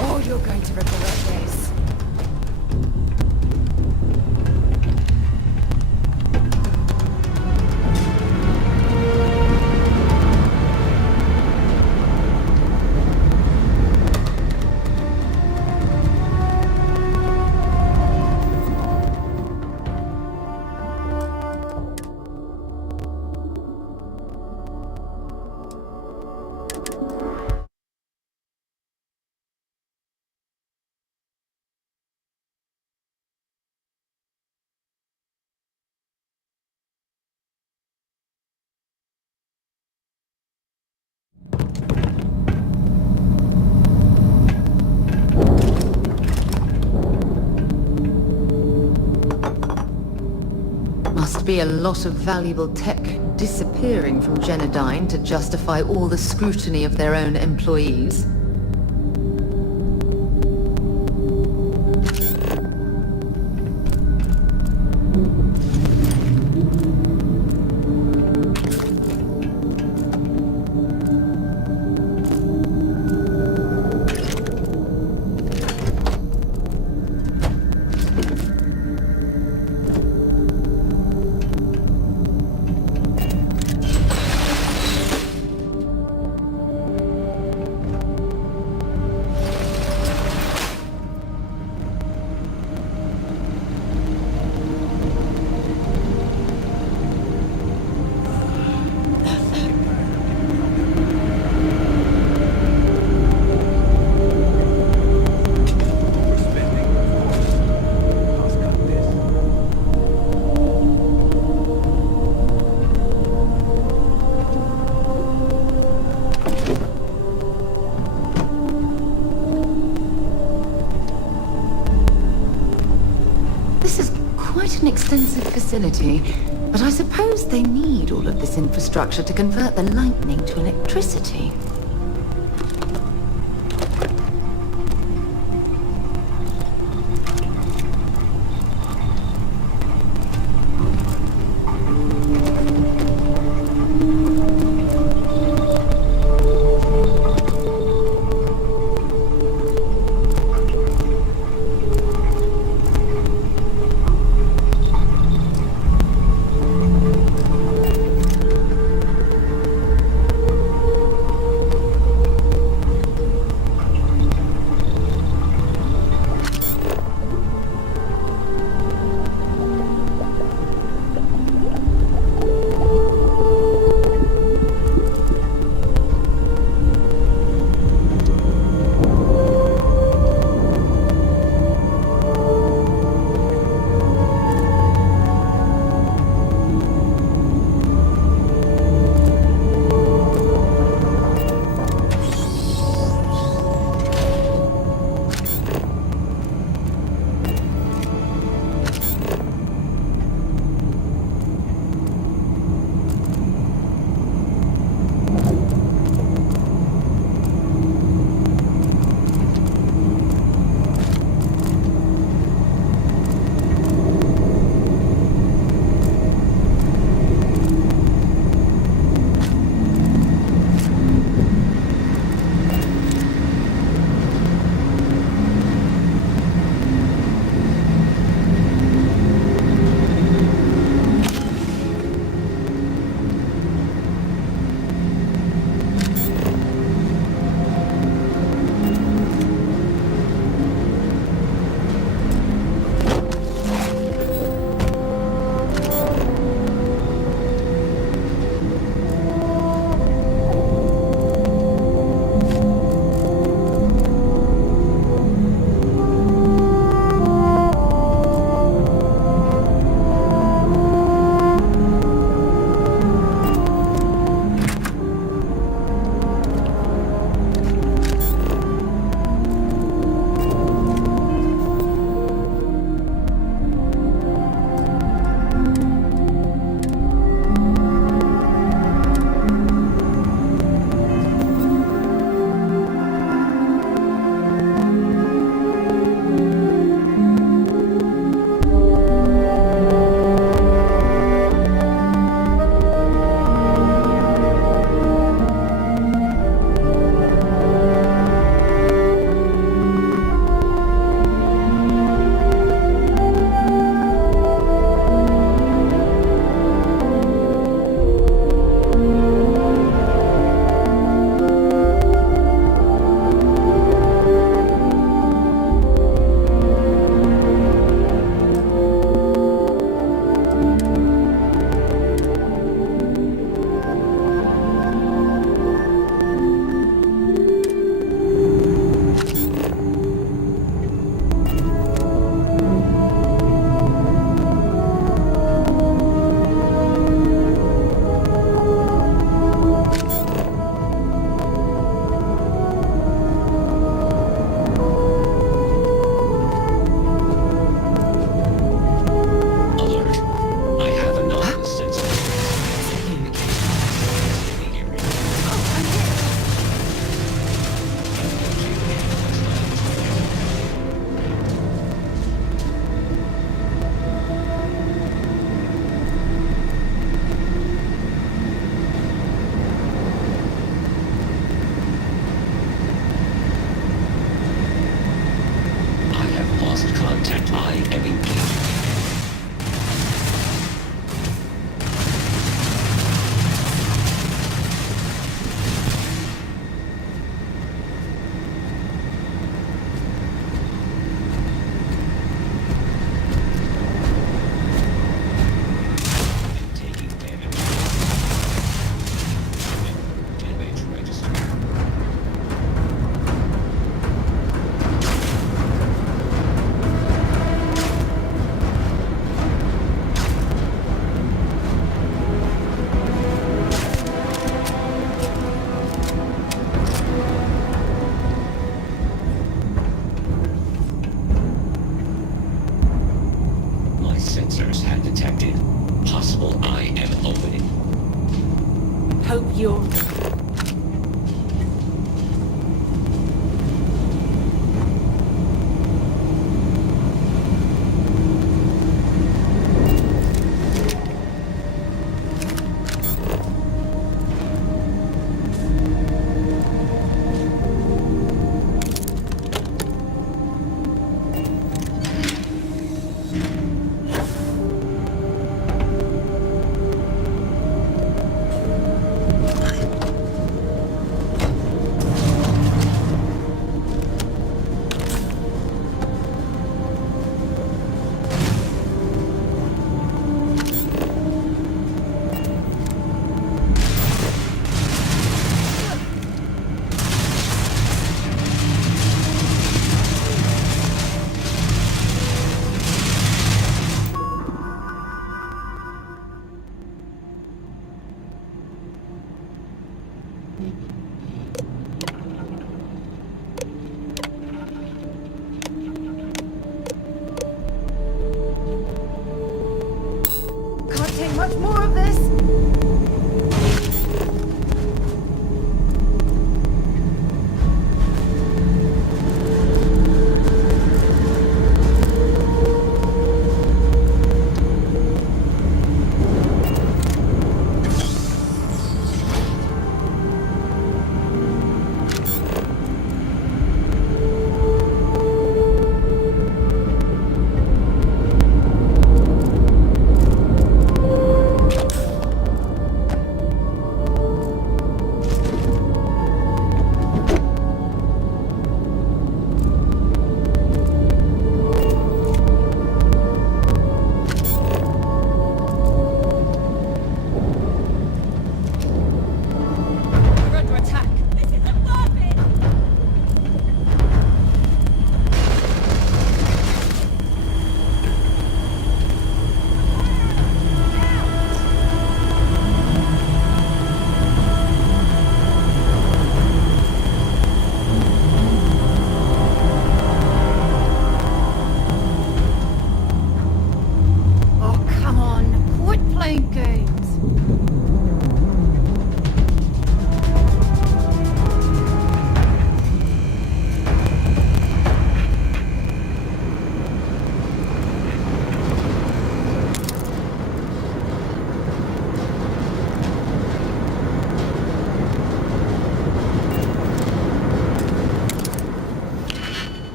Oh, you're going to regret this. Must be a lot of valuable tech disappearing from Genodyne to justify all the scrutiny of their own employees. An extensive facility, but I suppose they need all of this infrastructure to convert the lightning to electricity.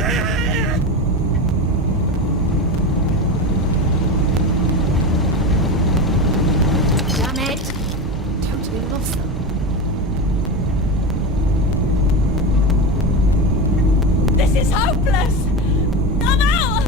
Damn it! Totally lost them. This is hopeless! I'm out!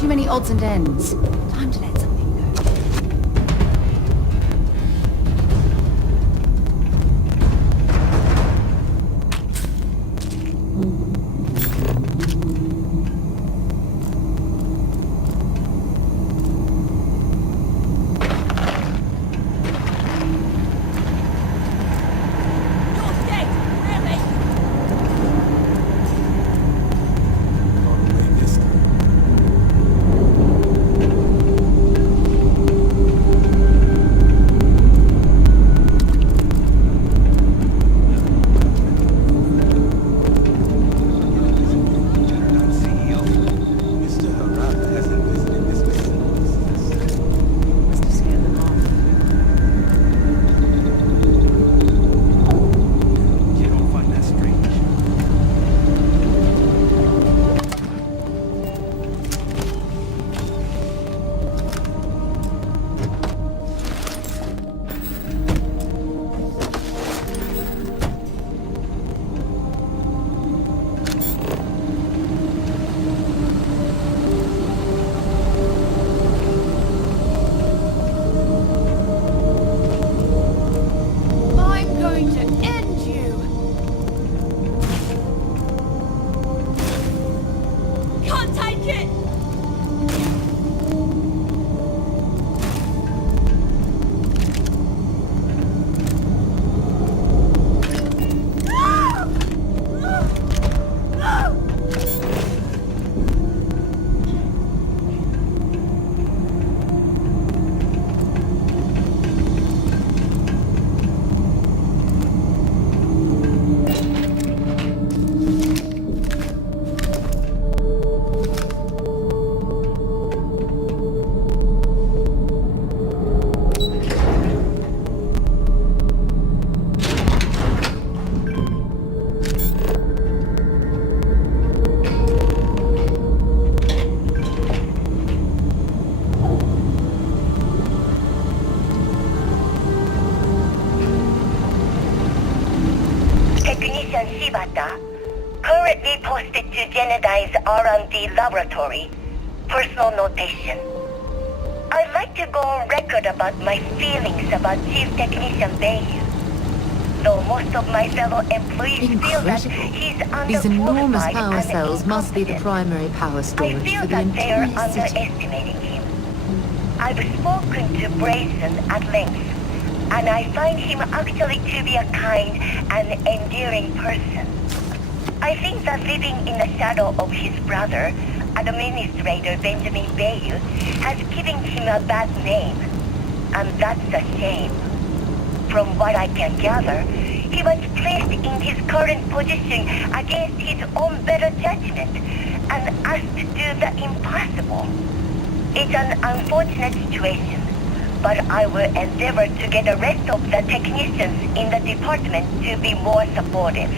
too many odds and ends. Time to let something go. Currently posted to Genedine's R&D laboratory. Personal notation. I'd like to go on record about my feelings about Chief Technician Bayou. Though most of my fellow employees feel that he's These enormous underqualified power and cells must be the primary power I storage feel for the that they are entire city. underestimating him. I've spoken to Brayson at length, and I find him actually to be a kind and endearing person. I think that living in the shadow of his brother, Administrator Benjamin Bayou, has given him a bad name, and that's a shame. From what I can gather, he was placed in his current position against his own better judgment and asked to do the impossible. It's an unfortunate situation, but I will endeavor to get the rest of the technicians in the department to be more supportive.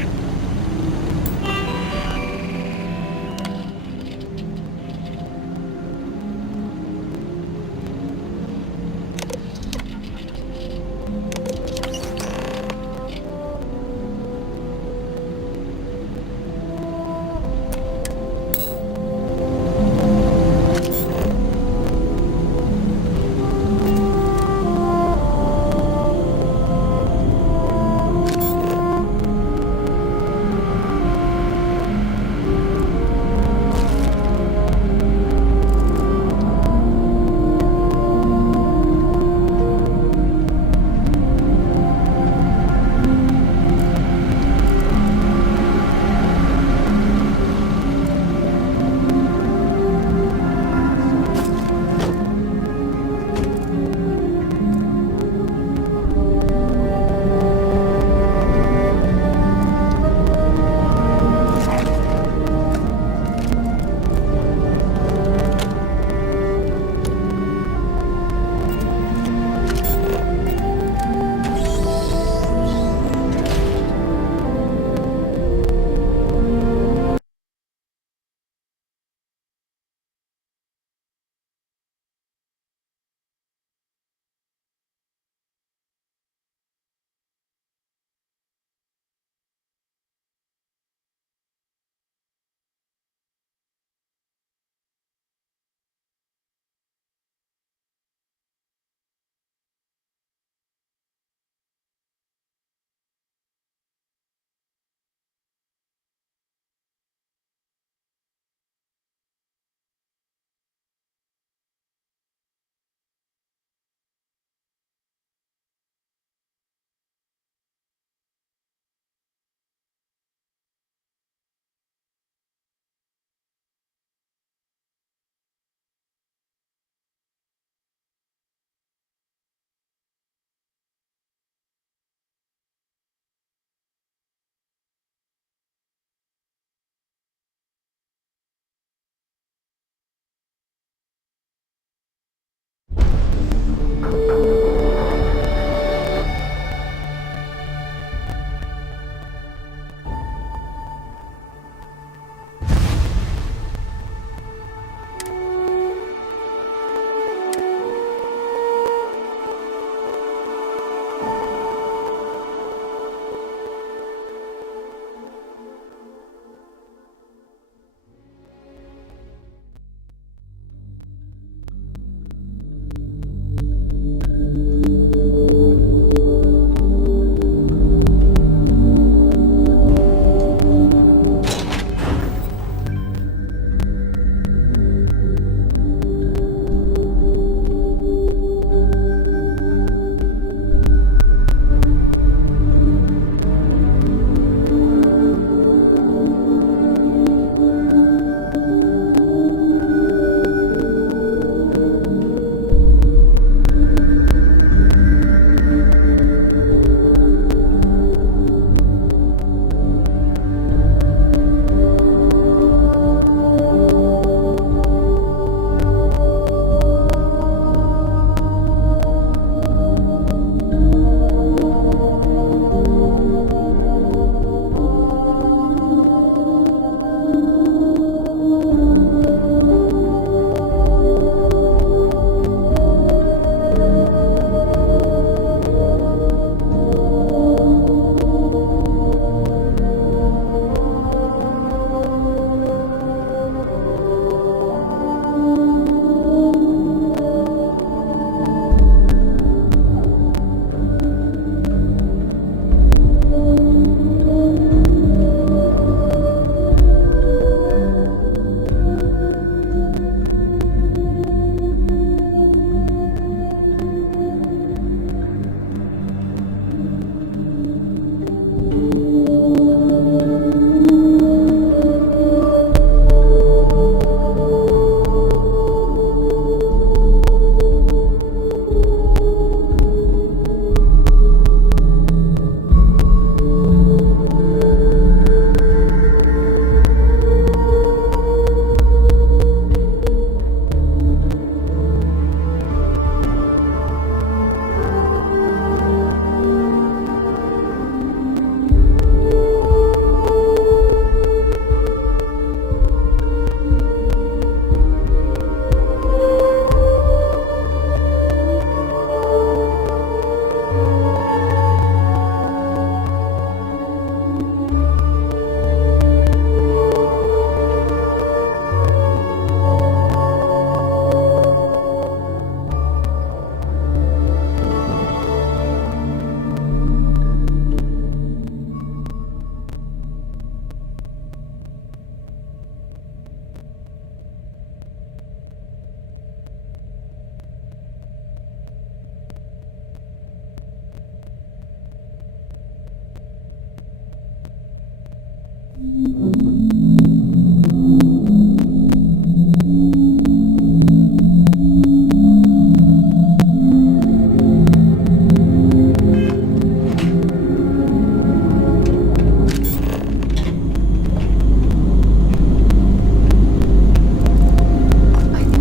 I think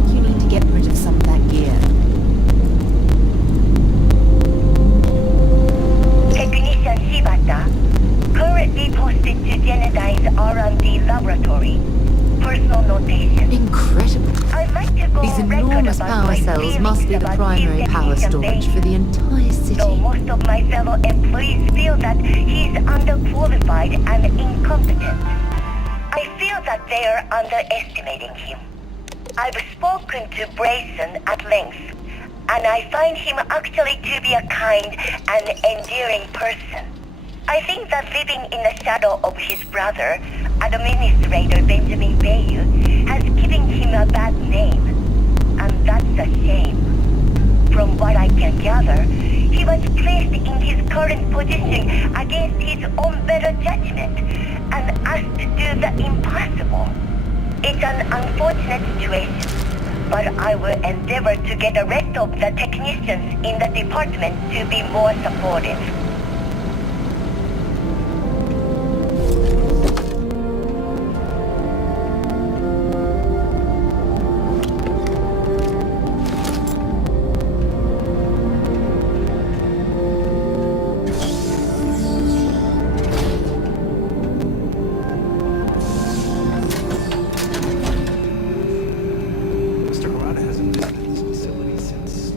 you need to get rid of some of that gear. Technician Shibata, currently posted to Genedine's R&D laboratory. Personal notation. Incredible. I'd like to go These on record enormous about power my cells feelings must be the about primary Chief power Technician storage Bailey. for the entire Though city. most of my fellow employees feel that he's underqualified and incompetent. I feel that they are underestimating him. I've spoken to Brayson at length, and I find him actually to be a kind and endearing person. I think that living in the shadow of his brother, Administrator Benjamin Bayou, has given him a bad name, and that's a shame. From what I can gather, he was placed in his current position against his own better judgment and asked to do the impossible. It's an unfortunate situation, but I will endeavor to get the rest of the technicians in the department to be more supportive. Mr. Harada hasn't visited this facility since...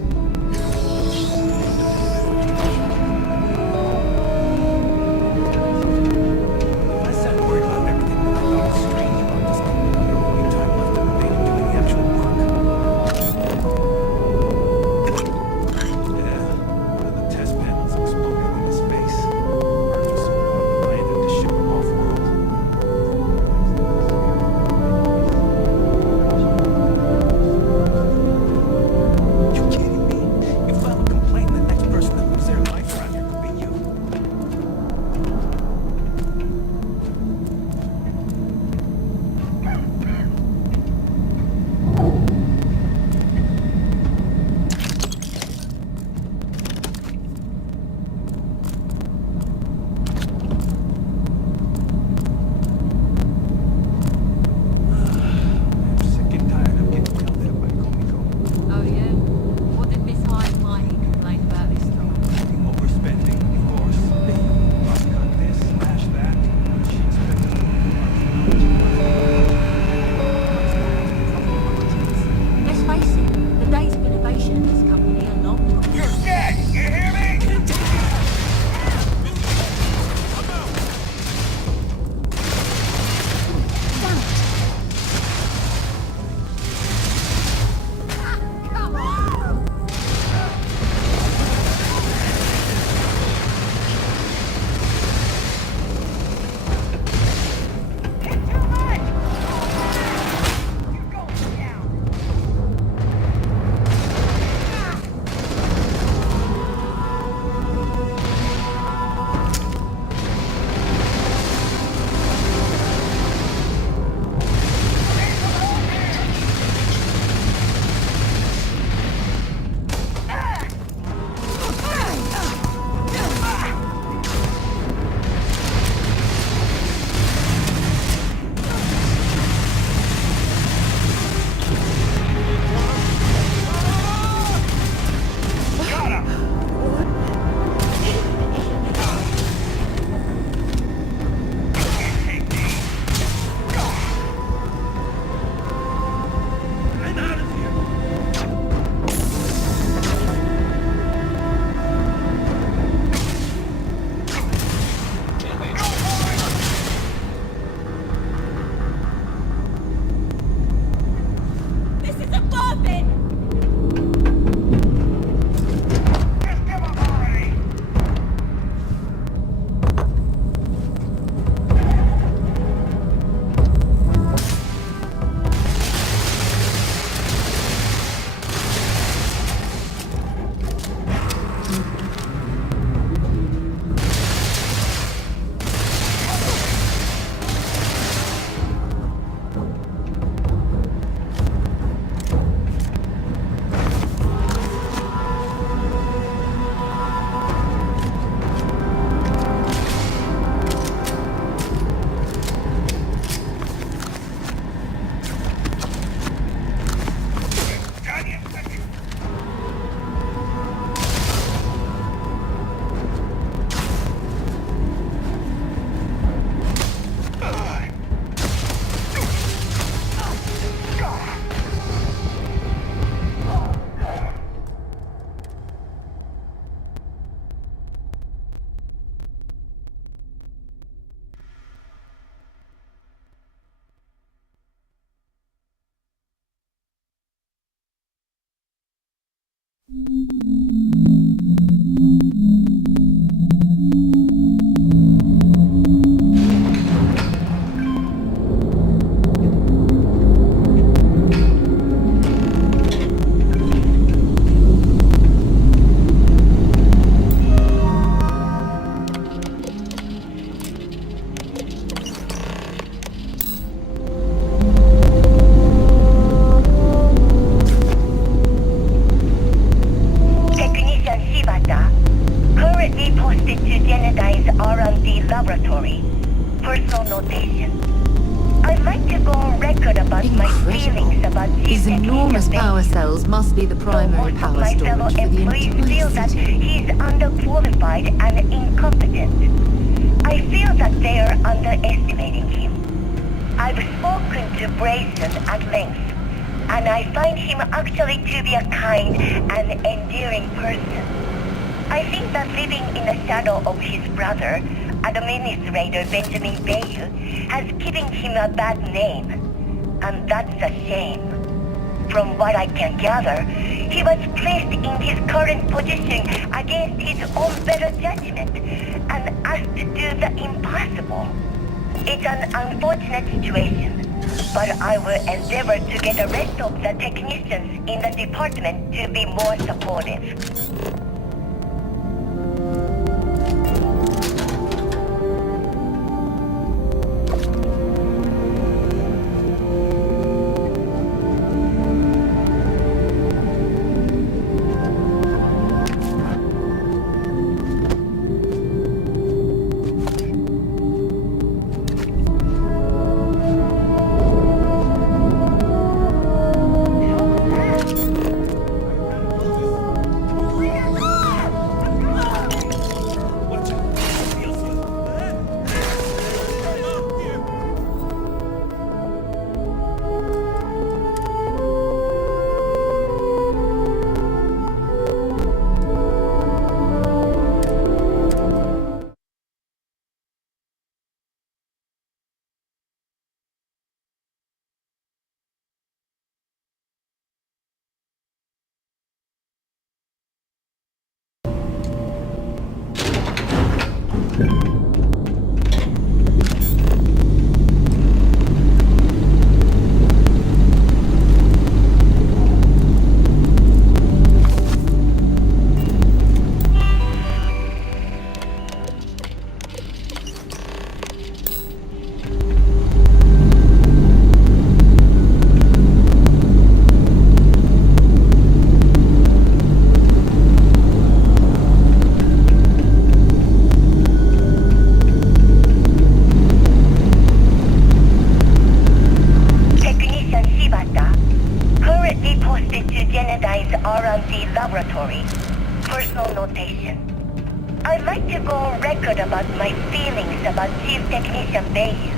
Laboratory. Personal notation. I'd like to go on record about my feelings about These enormous power cells must be the primary power my fellow storage for the employees feel entire that city. he's underqualified and incompetent. I feel that they are underestimating him. I've spoken to Brayson at length, and I find him actually to be a kind and endearing person. I think that living in the shadow of his brother, Administrator Benjamin Bayou, has given him a bad name, and that's a shame. From what I can gather, he was placed in his current position against his own better judgment and asked to do the impossible. It's an unfortunate situation, but I will endeavor to get the rest of the technicians in the department to be more supportive. Laboratory. Personal notation. I'd like to go on record about my feelings about Chief Technician Bayou.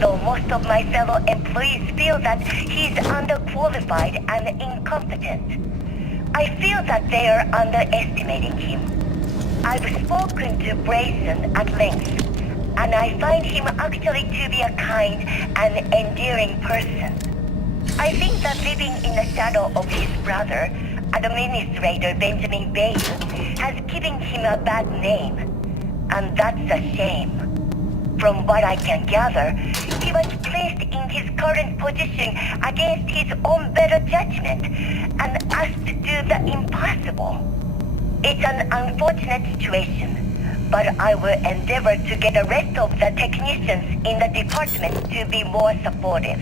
Though most of my fellow employees feel that he's underqualified and incompetent, I feel that they are underestimating him. I've spoken to Brayson at length, and I find him actually to be a kind and endearing person. I think that living in the shadow of his brother, Administrator Benjamin Bayou, has given him a bad name, and that's a shame. From what I can gather, he was placed in his current position against his own better judgment and asked to do the impossible. It's an unfortunate situation, but I will endeavor to get the rest of the technicians in the department to be more supportive.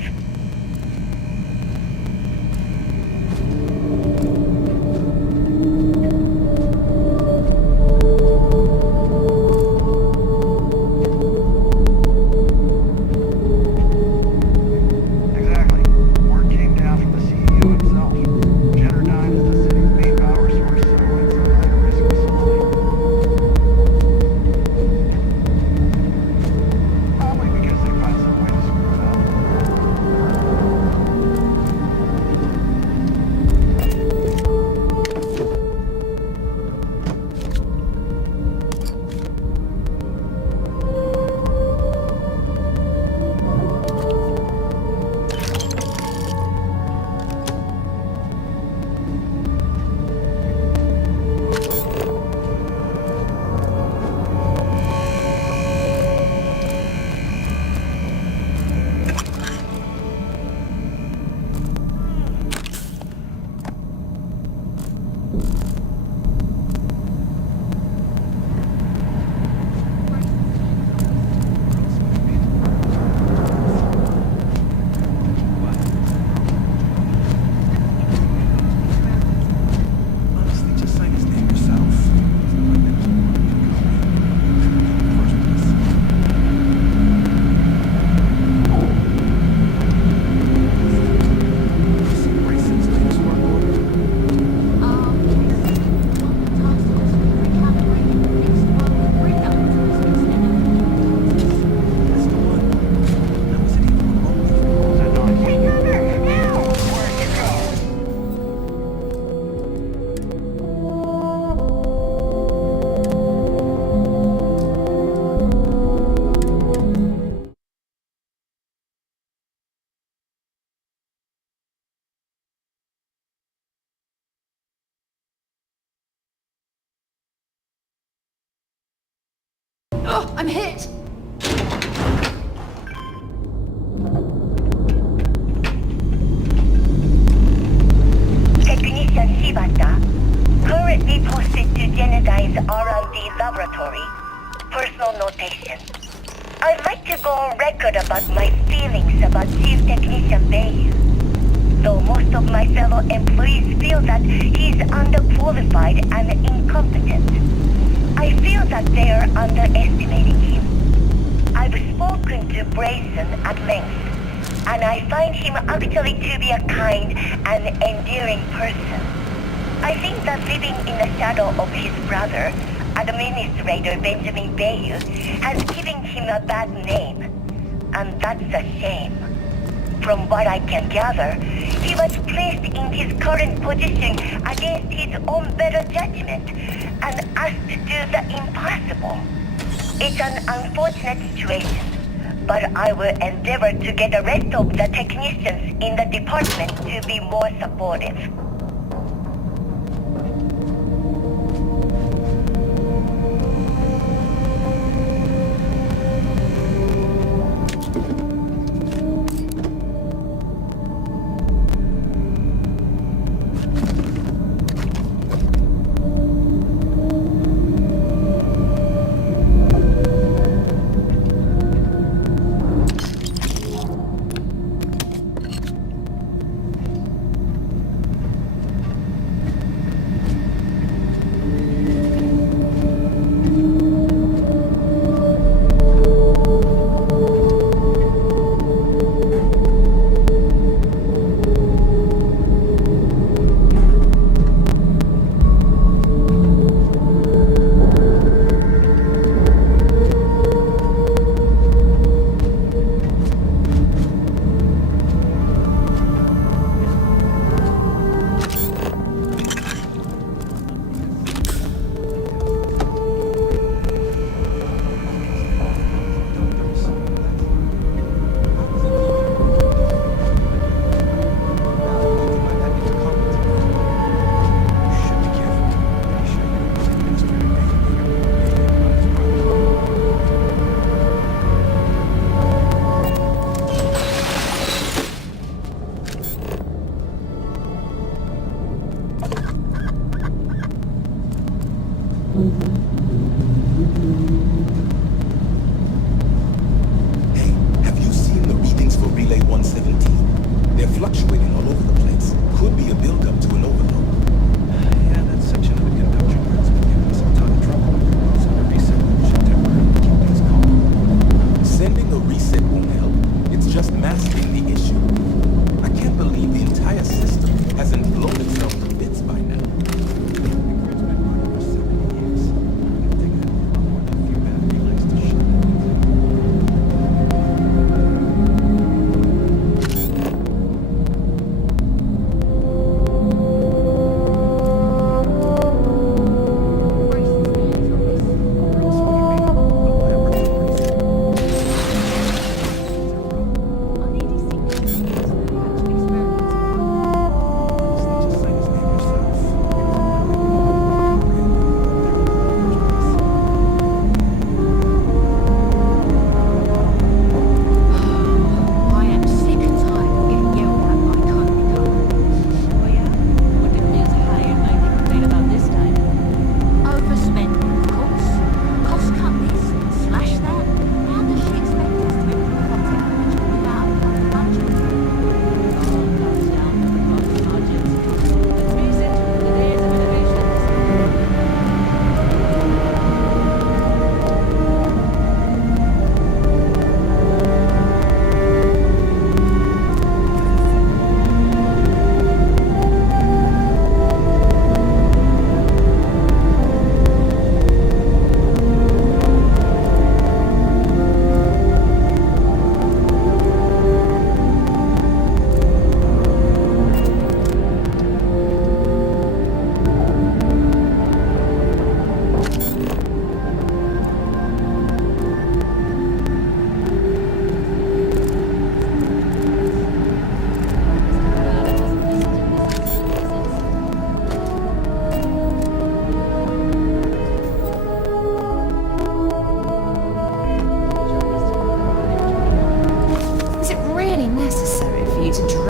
I'm hit! Technician Shibata, currently posted to Genedyne's R&D laboratory. Personal notation. I'd like to go on record about my feelings about Chief Technician Bayu. Though most of my fellow employees feel that he's underqualified and incompetent, I feel that they are underestimating him. I've spoken to Brayson at length, and I find him actually to be a kind and endearing person. I think that living in the shadow of his brother, Administrator Benjamin Bayu, has given him a bad name, and that's a shame. From what I can gather, he was placed in his current position against his own better judgment and asked to do the impossible. It's an unfortunate situation, but I will endeavor to get the rest of the technicians in the department to be more supportive.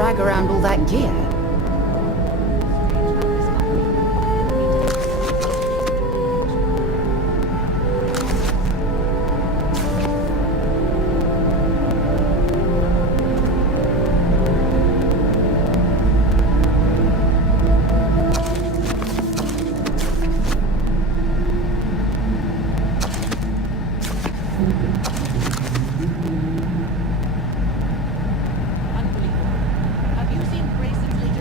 drag around all that gear? Have you seen Grayson's latest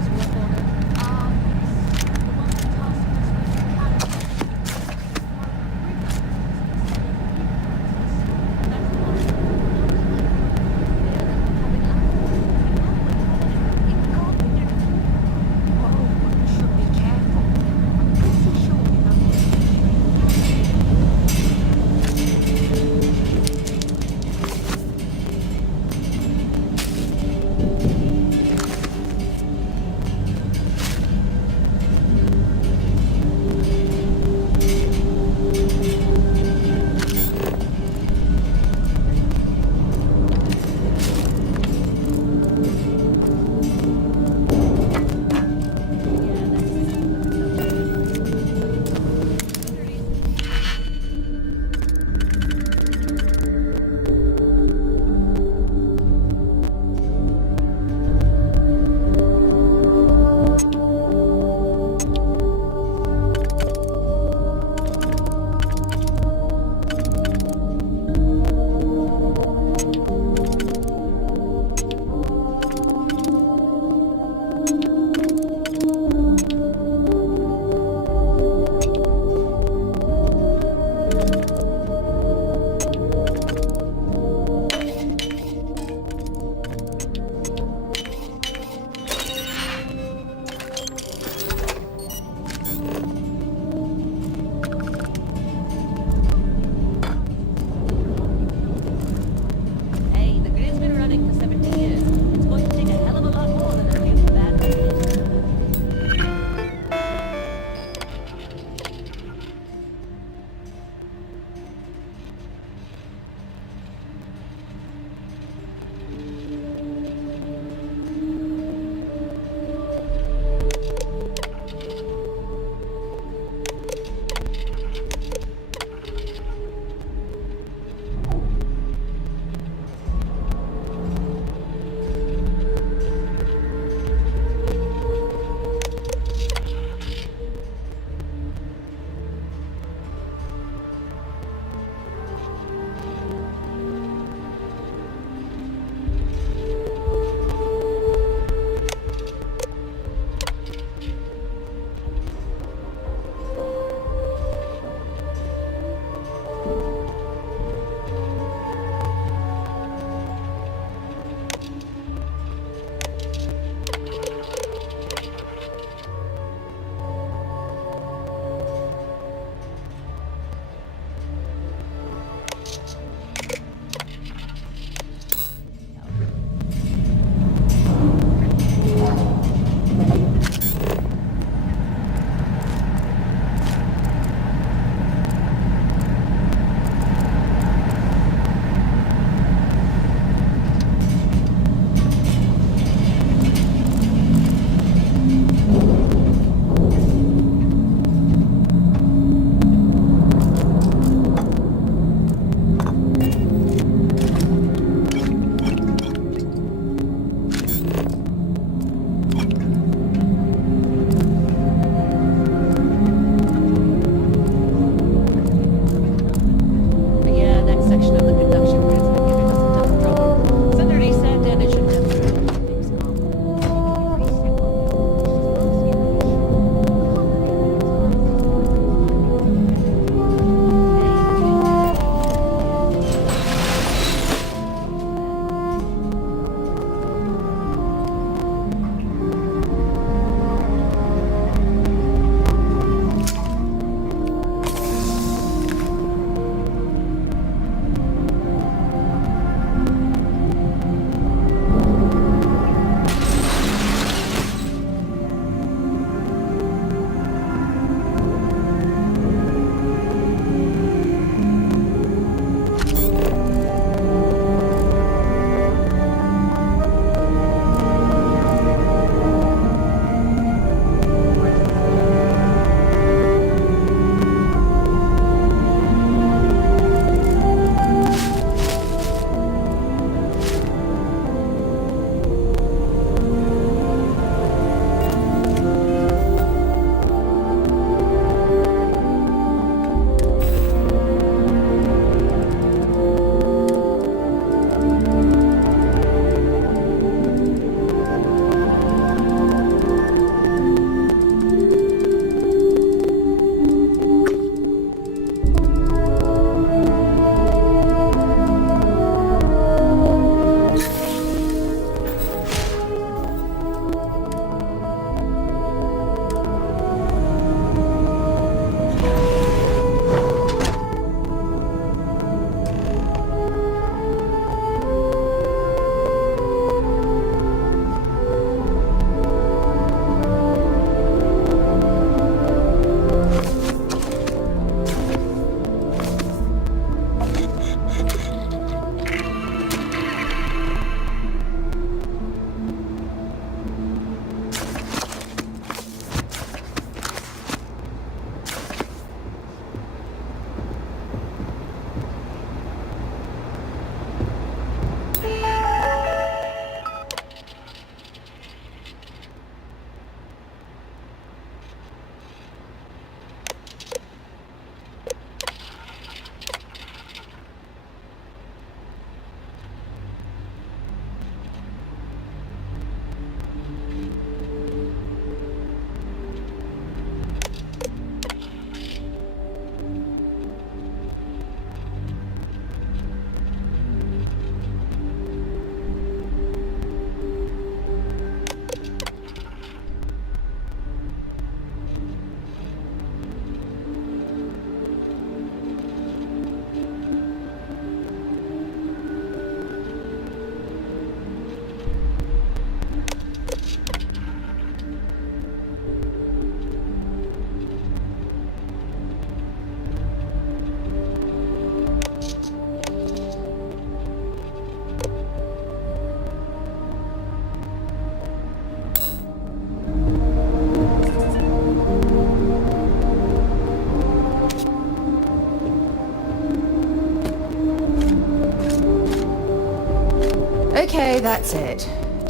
Okay, that's it.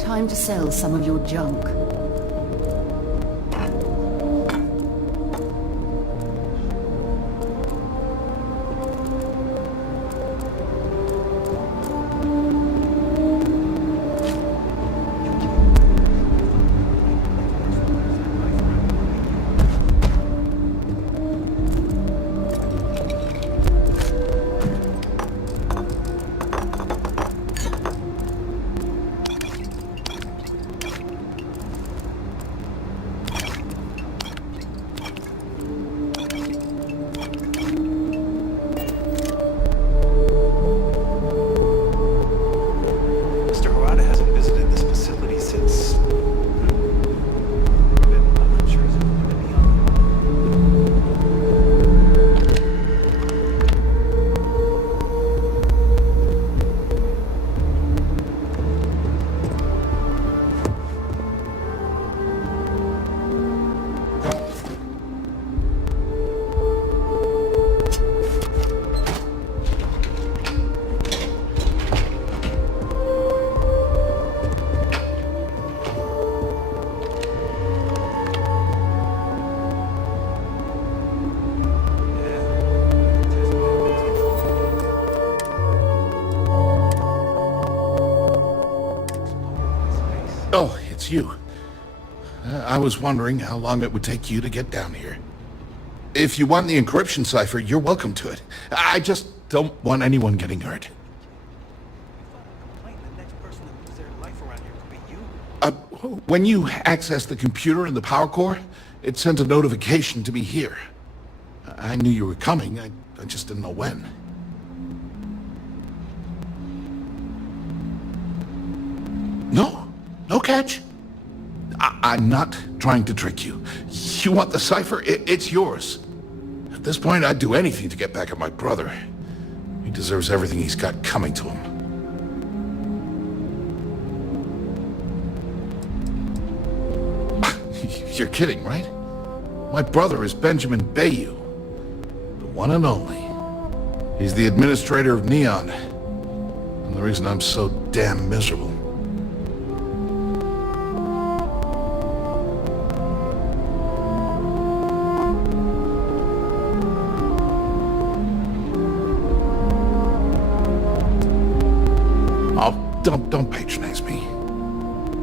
Time to sell some of your junk. Oh, it's you. I was wondering how long it would take you to get down here. If you want the encryption cipher, you're welcome to it. I just don't want anyone getting hurt. When you access the computer in the power core, it sent a notification to me here. I knew you were coming, I just didn't know when. No catch. I'm not trying to trick you. You want the cipher? It's yours. At this point, I'd do anything to get back at my brother. He deserves everything he's got coming to him. You're kidding, right? My brother is Benjamin Bayou, the one and only. He's the administrator of Neon, and the reason I'm so damn miserable. Don't patronize me.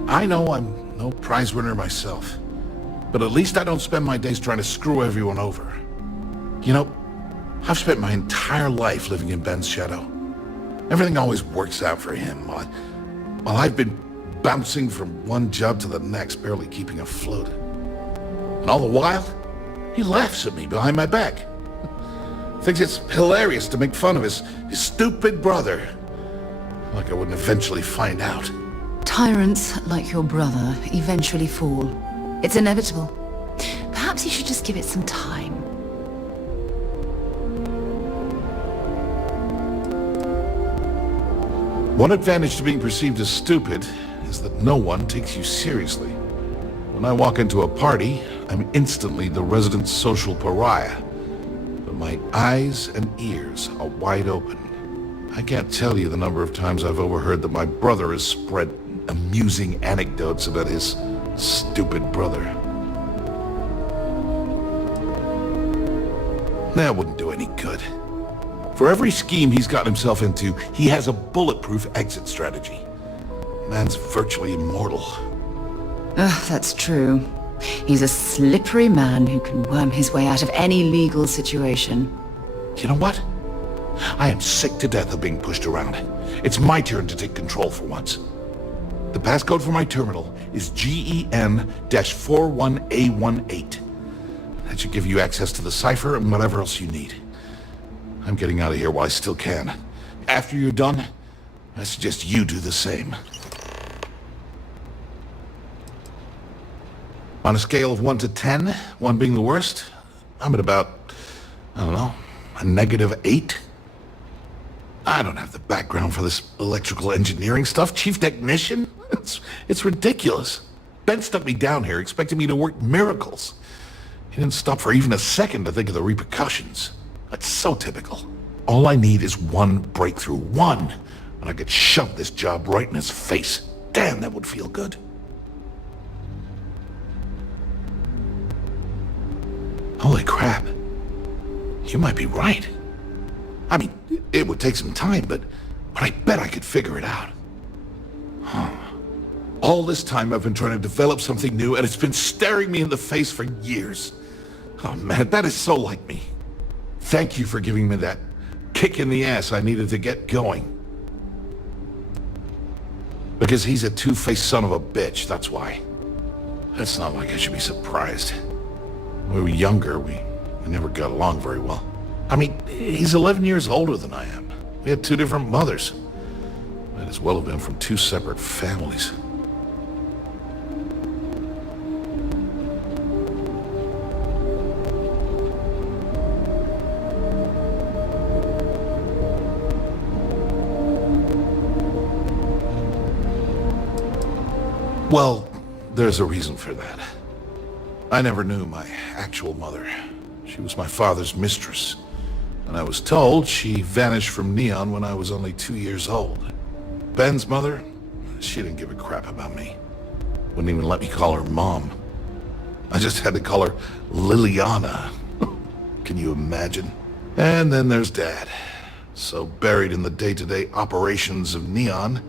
I know I'm no prize winner myself, but at least I don't spend my days trying to screw everyone over. You know, I've spent my entire life living in Ben's shadow. Everything always works out for him, while I've been bouncing from one job to the next, barely keeping afloat. And all the while, he laughs at me behind my back. Thinks it's hilarious to make fun of his stupid brother. Like I wouldn't eventually find out. Tyrants, like your brother, eventually fall. It's inevitable. Perhaps you should just give it some time. One advantage to being perceived as stupid is that no one takes you seriously. When I walk into a party, I'm instantly the resident social pariah. But my eyes and ears are wide open. I can't tell you the number of times I've overheard that my brother has spread amusing anecdotes about his stupid brother. That wouldn't do any good. For every scheme he's gotten himself into, he has a bulletproof exit strategy. Man's virtually immortal. That's true. He's a slippery man who can worm his way out of any legal situation. You know what? I am sick to death of being pushed around. It's my turn to take control for once. The passcode for my terminal is GEN-41A18. That should give you access to the cipher and whatever else you need. I'm getting out of here while I still can. After you're done, I suggest you do the same. On a scale of 1 to 10, 1 being the worst, I'm at about, I don't know, a -8. I don't have the background for this electrical engineering stuff. Chief technician? It's ridiculous. Ben stuck me down here expecting me to work miracles. He didn't stop for even a second to think of the repercussions. That's so typical. All I need is one breakthrough. One. and I could shove this job right in his face. Damn, that would feel good. Holy crap. You might be right. I mean, it would take some time, but I bet I could figure it out. Huh. All this time I've been trying to develop something new, and it's been staring me in the face for years. Oh man, that is so like me. Thank you for giving me that kick in the ass I needed to get going. Because he's a two-faced son of a bitch, that's why. It's not like I should be surprised. When we were younger, we never got along very well. I mean, he's 11 years older than I am. We had two different mothers. Might as well have been from two separate families. Well, there's a reason for that. I never knew my actual mother. She was my father's mistress, and I was told she vanished from Neon when I was only 2 years old. Ben's mother, she didn't give a crap about me. Wouldn't even let me call her Mom. I just had to call her Liliana. Can you imagine? And then there's Dad. So buried in the day-to-day operations of Neon,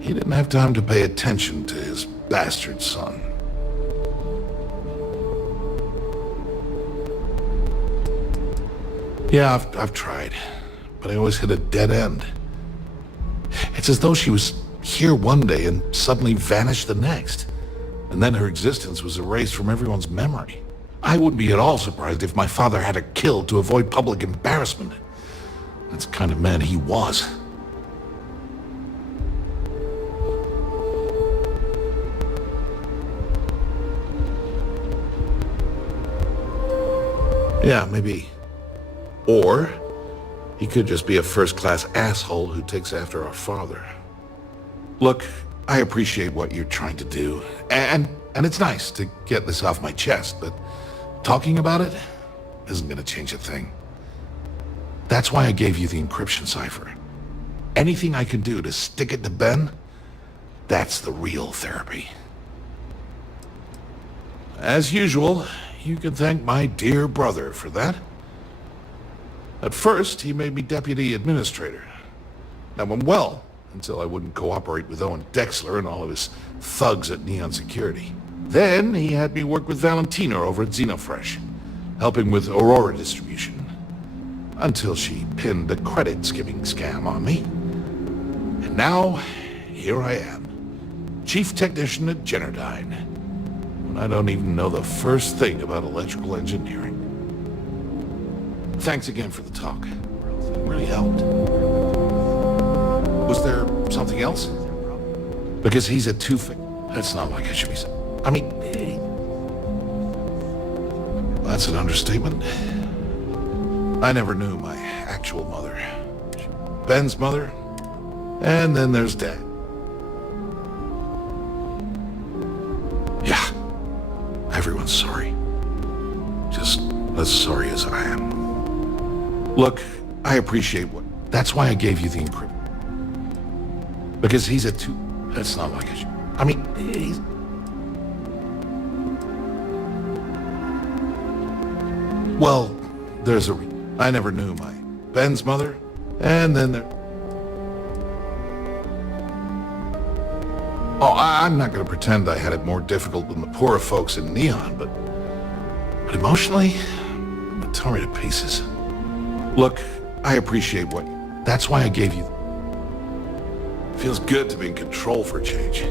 he didn't have time to pay attention to his bastard son. Yeah, I've tried, but I always hit a dead end. It's as though she was here one day and suddenly vanished the next, and then her existence was erased from everyone's memory. I wouldn't be at all surprised if my father had her killed to avoid public embarrassment. That's the kind of man he was. Yeah, maybe. Or he could just be a first-class asshole who takes after our father. Look, I appreciate what you're trying to do, and it's nice to get this off my chest, but talking about it isn't going to change a thing. That's why I gave you the encryption cipher. Anything I can do to stick it to Ben, that's the real therapy. As usual, you can thank my dear brother for that. At first, he made me deputy administrator. That went well, until I wouldn't cooperate with Owen Dexler and all of his thugs at Neon Security. Then, he had me work with Valentina over at Xenofresh, helping with Aurora distribution. Until she pinned a credit skimming scam on me. And now, here I am, chief technician at Generdyne, when I don't even know the first thing about electrical engineering. Thanks again for the talk. It really helped. Was there something else? Because he's a two-faced... That's not like I should be... I mean... That's an understatement. I never knew my actual mother. Ben's mother. And then there's Dad. Yeah. Everyone's sorry. Just as sorry as I am. Look, I appreciate what... That's why I gave you the encryption. Because he's a two... That's not like I should... I mean, he's... Well, there's a... I never knew my... Ben's mother, and then there... Oh, I'm not going to pretend I had it more difficult than the poorer folks in Neon, but emotionally, it tore me to pieces. Look, I appreciate what... That's why I gave you... Feels good to be in control for a change.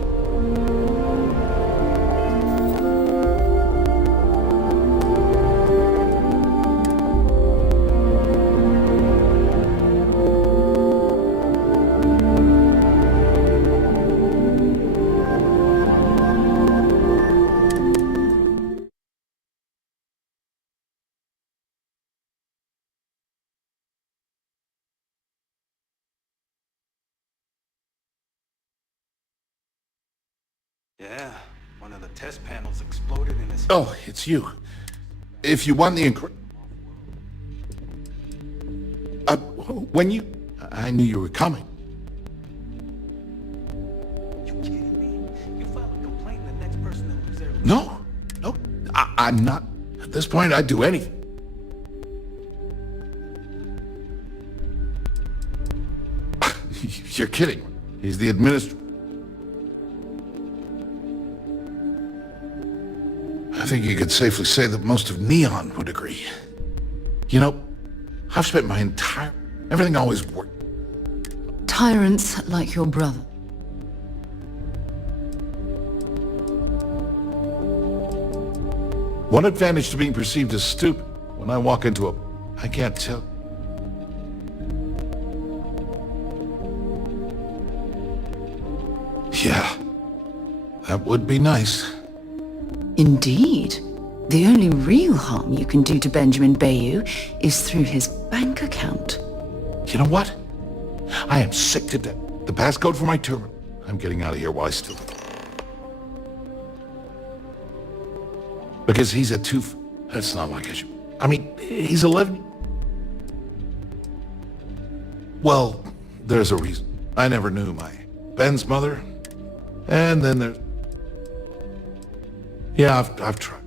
Yeah, one of the test panels exploded in his... Oh, it's you. If you want the when you... I knew you were coming. No, no, I'm not. At this point, I'd do anything. You're kidding. He's the administrator. I think you could safely say that most of Neon would agree. You know, I've spent my entire... Everything always worked. Tyrants like your brother. One advantage to being perceived as stupid. When I walk into a... I can't tell. Yeah, that would be nice. Indeed. The only real harm you can do to Benjamin Bayou is through his bank account. You know what? I am sick to death. The passcode for my terminal. I'm getting out of here while I still... Because he's at 2... That's not like I should... I mean, he's 11... Well, there's a reason. I never knew my... Ben's mother. And then there's... Yeah, I've tried.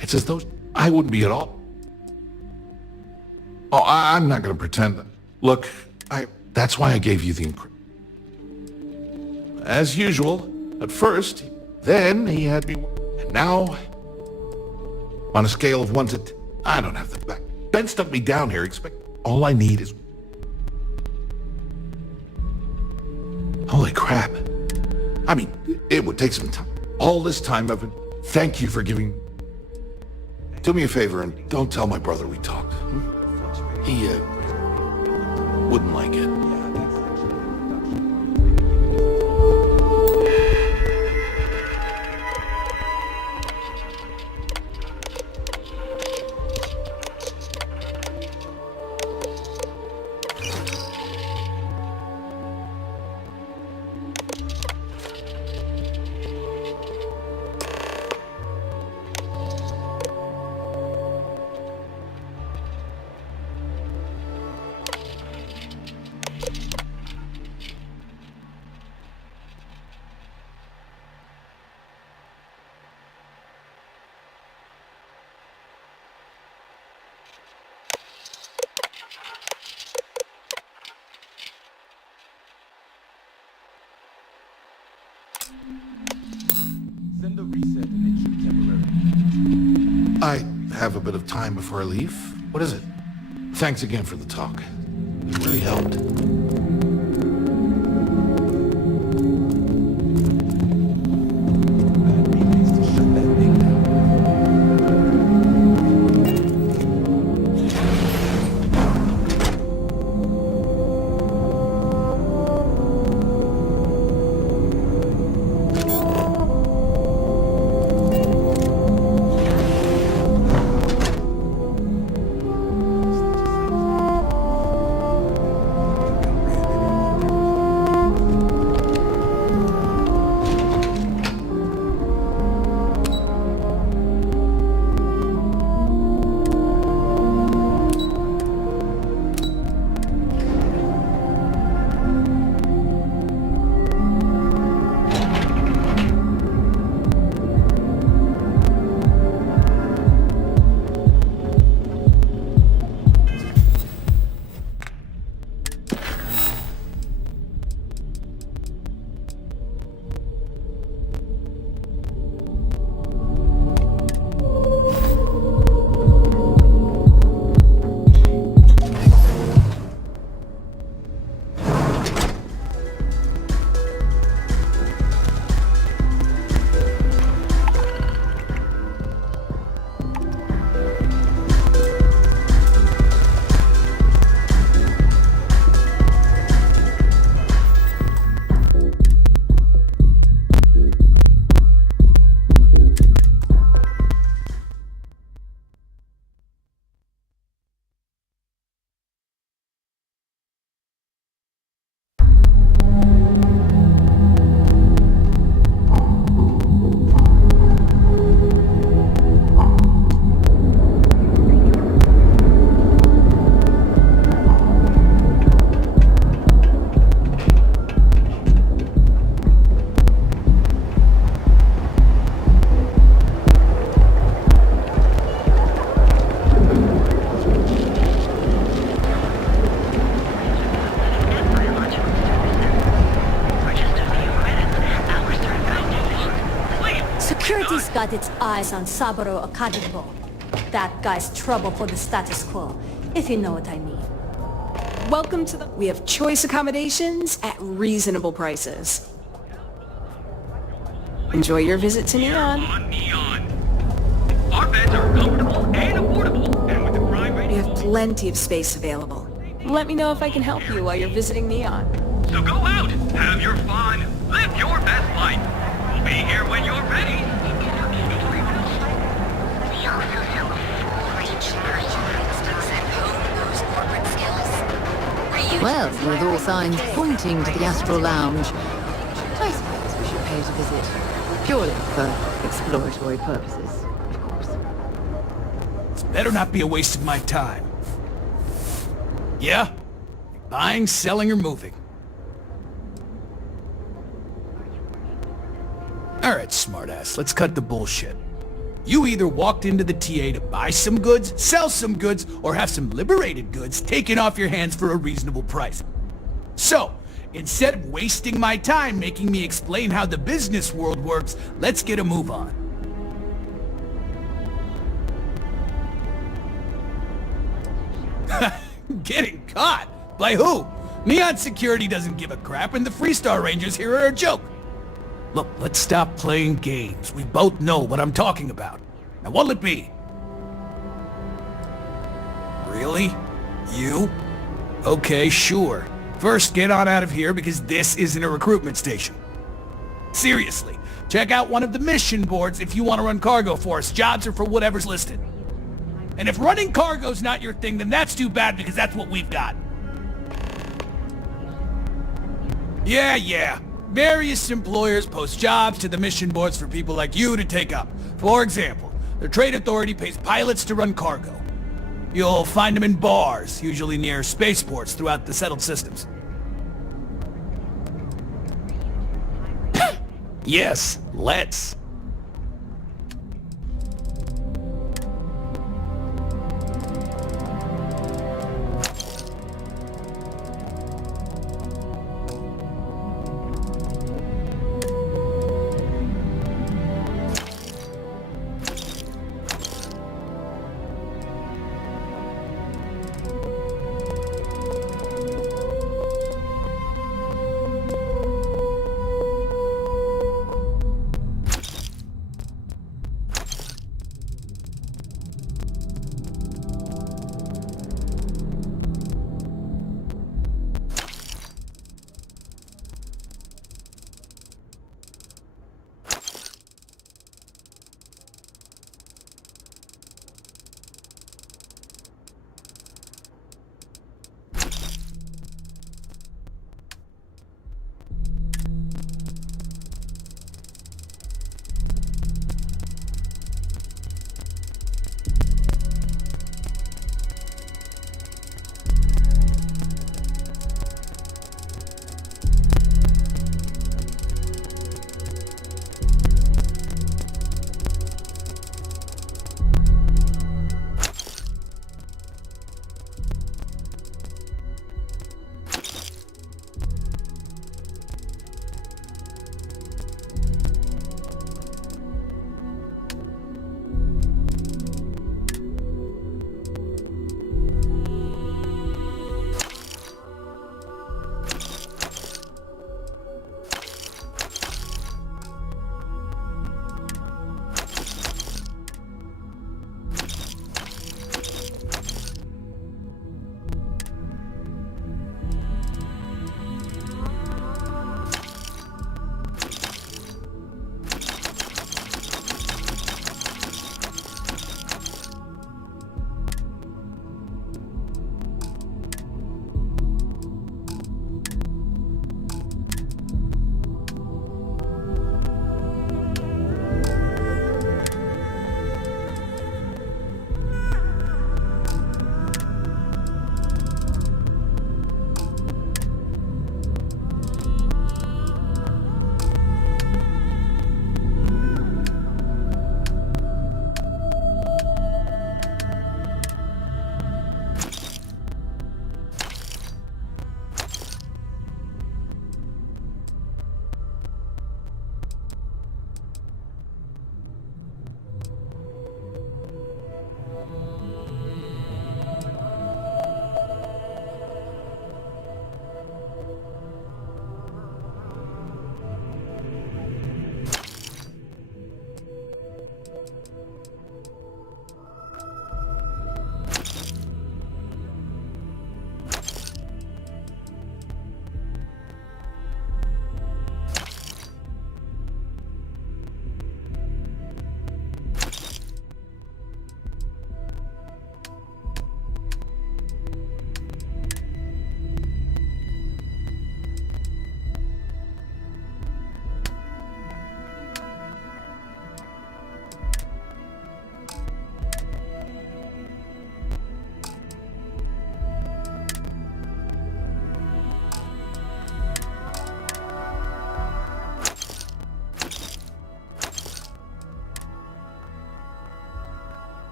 It's as though I wouldn't be at all. Oh, I'm not going to pretend that. Look, that's why I gave you the encryption. As usual, at first, then he had me... And now, on a scale of 1 to 10, I don't have the back. Ben stuck me down here. All I need is... Holy crap. I mean, it would take some time. All this time I've been... Thank you for giving... Do me a favor and don't tell my brother we talked. He, wouldn't like it. Send a reset and issue temporary. I have a bit of time before I leave. What is it? Thanks again for the talk. It really helped. city's got its eyes on Saburo Akadipo. That guy's trouble for the status quo, if you know what I mean. Welcome to the... We have choice accommodations at reasonable prices. Enjoy your visit to Neon. Our beds are comfortable and affordable, and with the crime rate... We have plenty of space available. Let me know if I can help you while you're visiting Neon. So go out, have your fun, live your best life. We'll be here when you're ready. We also sell a full range of diagnostics and hone those corporate skills. Well, with all signs pointing to the Astral Lounge, I suppose we should pay it a visit. Purely for exploratory purposes, of course. This better not be a waste of my time. Yeah? Buying, selling, or moving. Alright, smartass, let's cut the bullshit. You either walked into the TA to buy some goods, sell some goods, or have some liberated goods taken off your hands for a reasonable price. So, instead of wasting my time making me explain how the business world works, let's get a move on. Getting caught? By who? Neon Security doesn't give a crap, and the Freestar Rangers here are a joke. Look, let's stop playing games. We both know what I'm talking about. Now what'll it be? Really? You? Okay, sure. First, get on out of here because this isn't a recruitment station. Seriously, check out one of the mission boards if you want to run cargo for us. Jobs are for whatever's listed. And if running cargo's not your thing, then that's too bad because that's what we've got. Yeah. Various employers post jobs to the mission boards for people like you to take up. For example, the Trade Authority pays pilots to run cargo. You'll find them in bars, usually near spaceports throughout the settled systems. Yes, let's.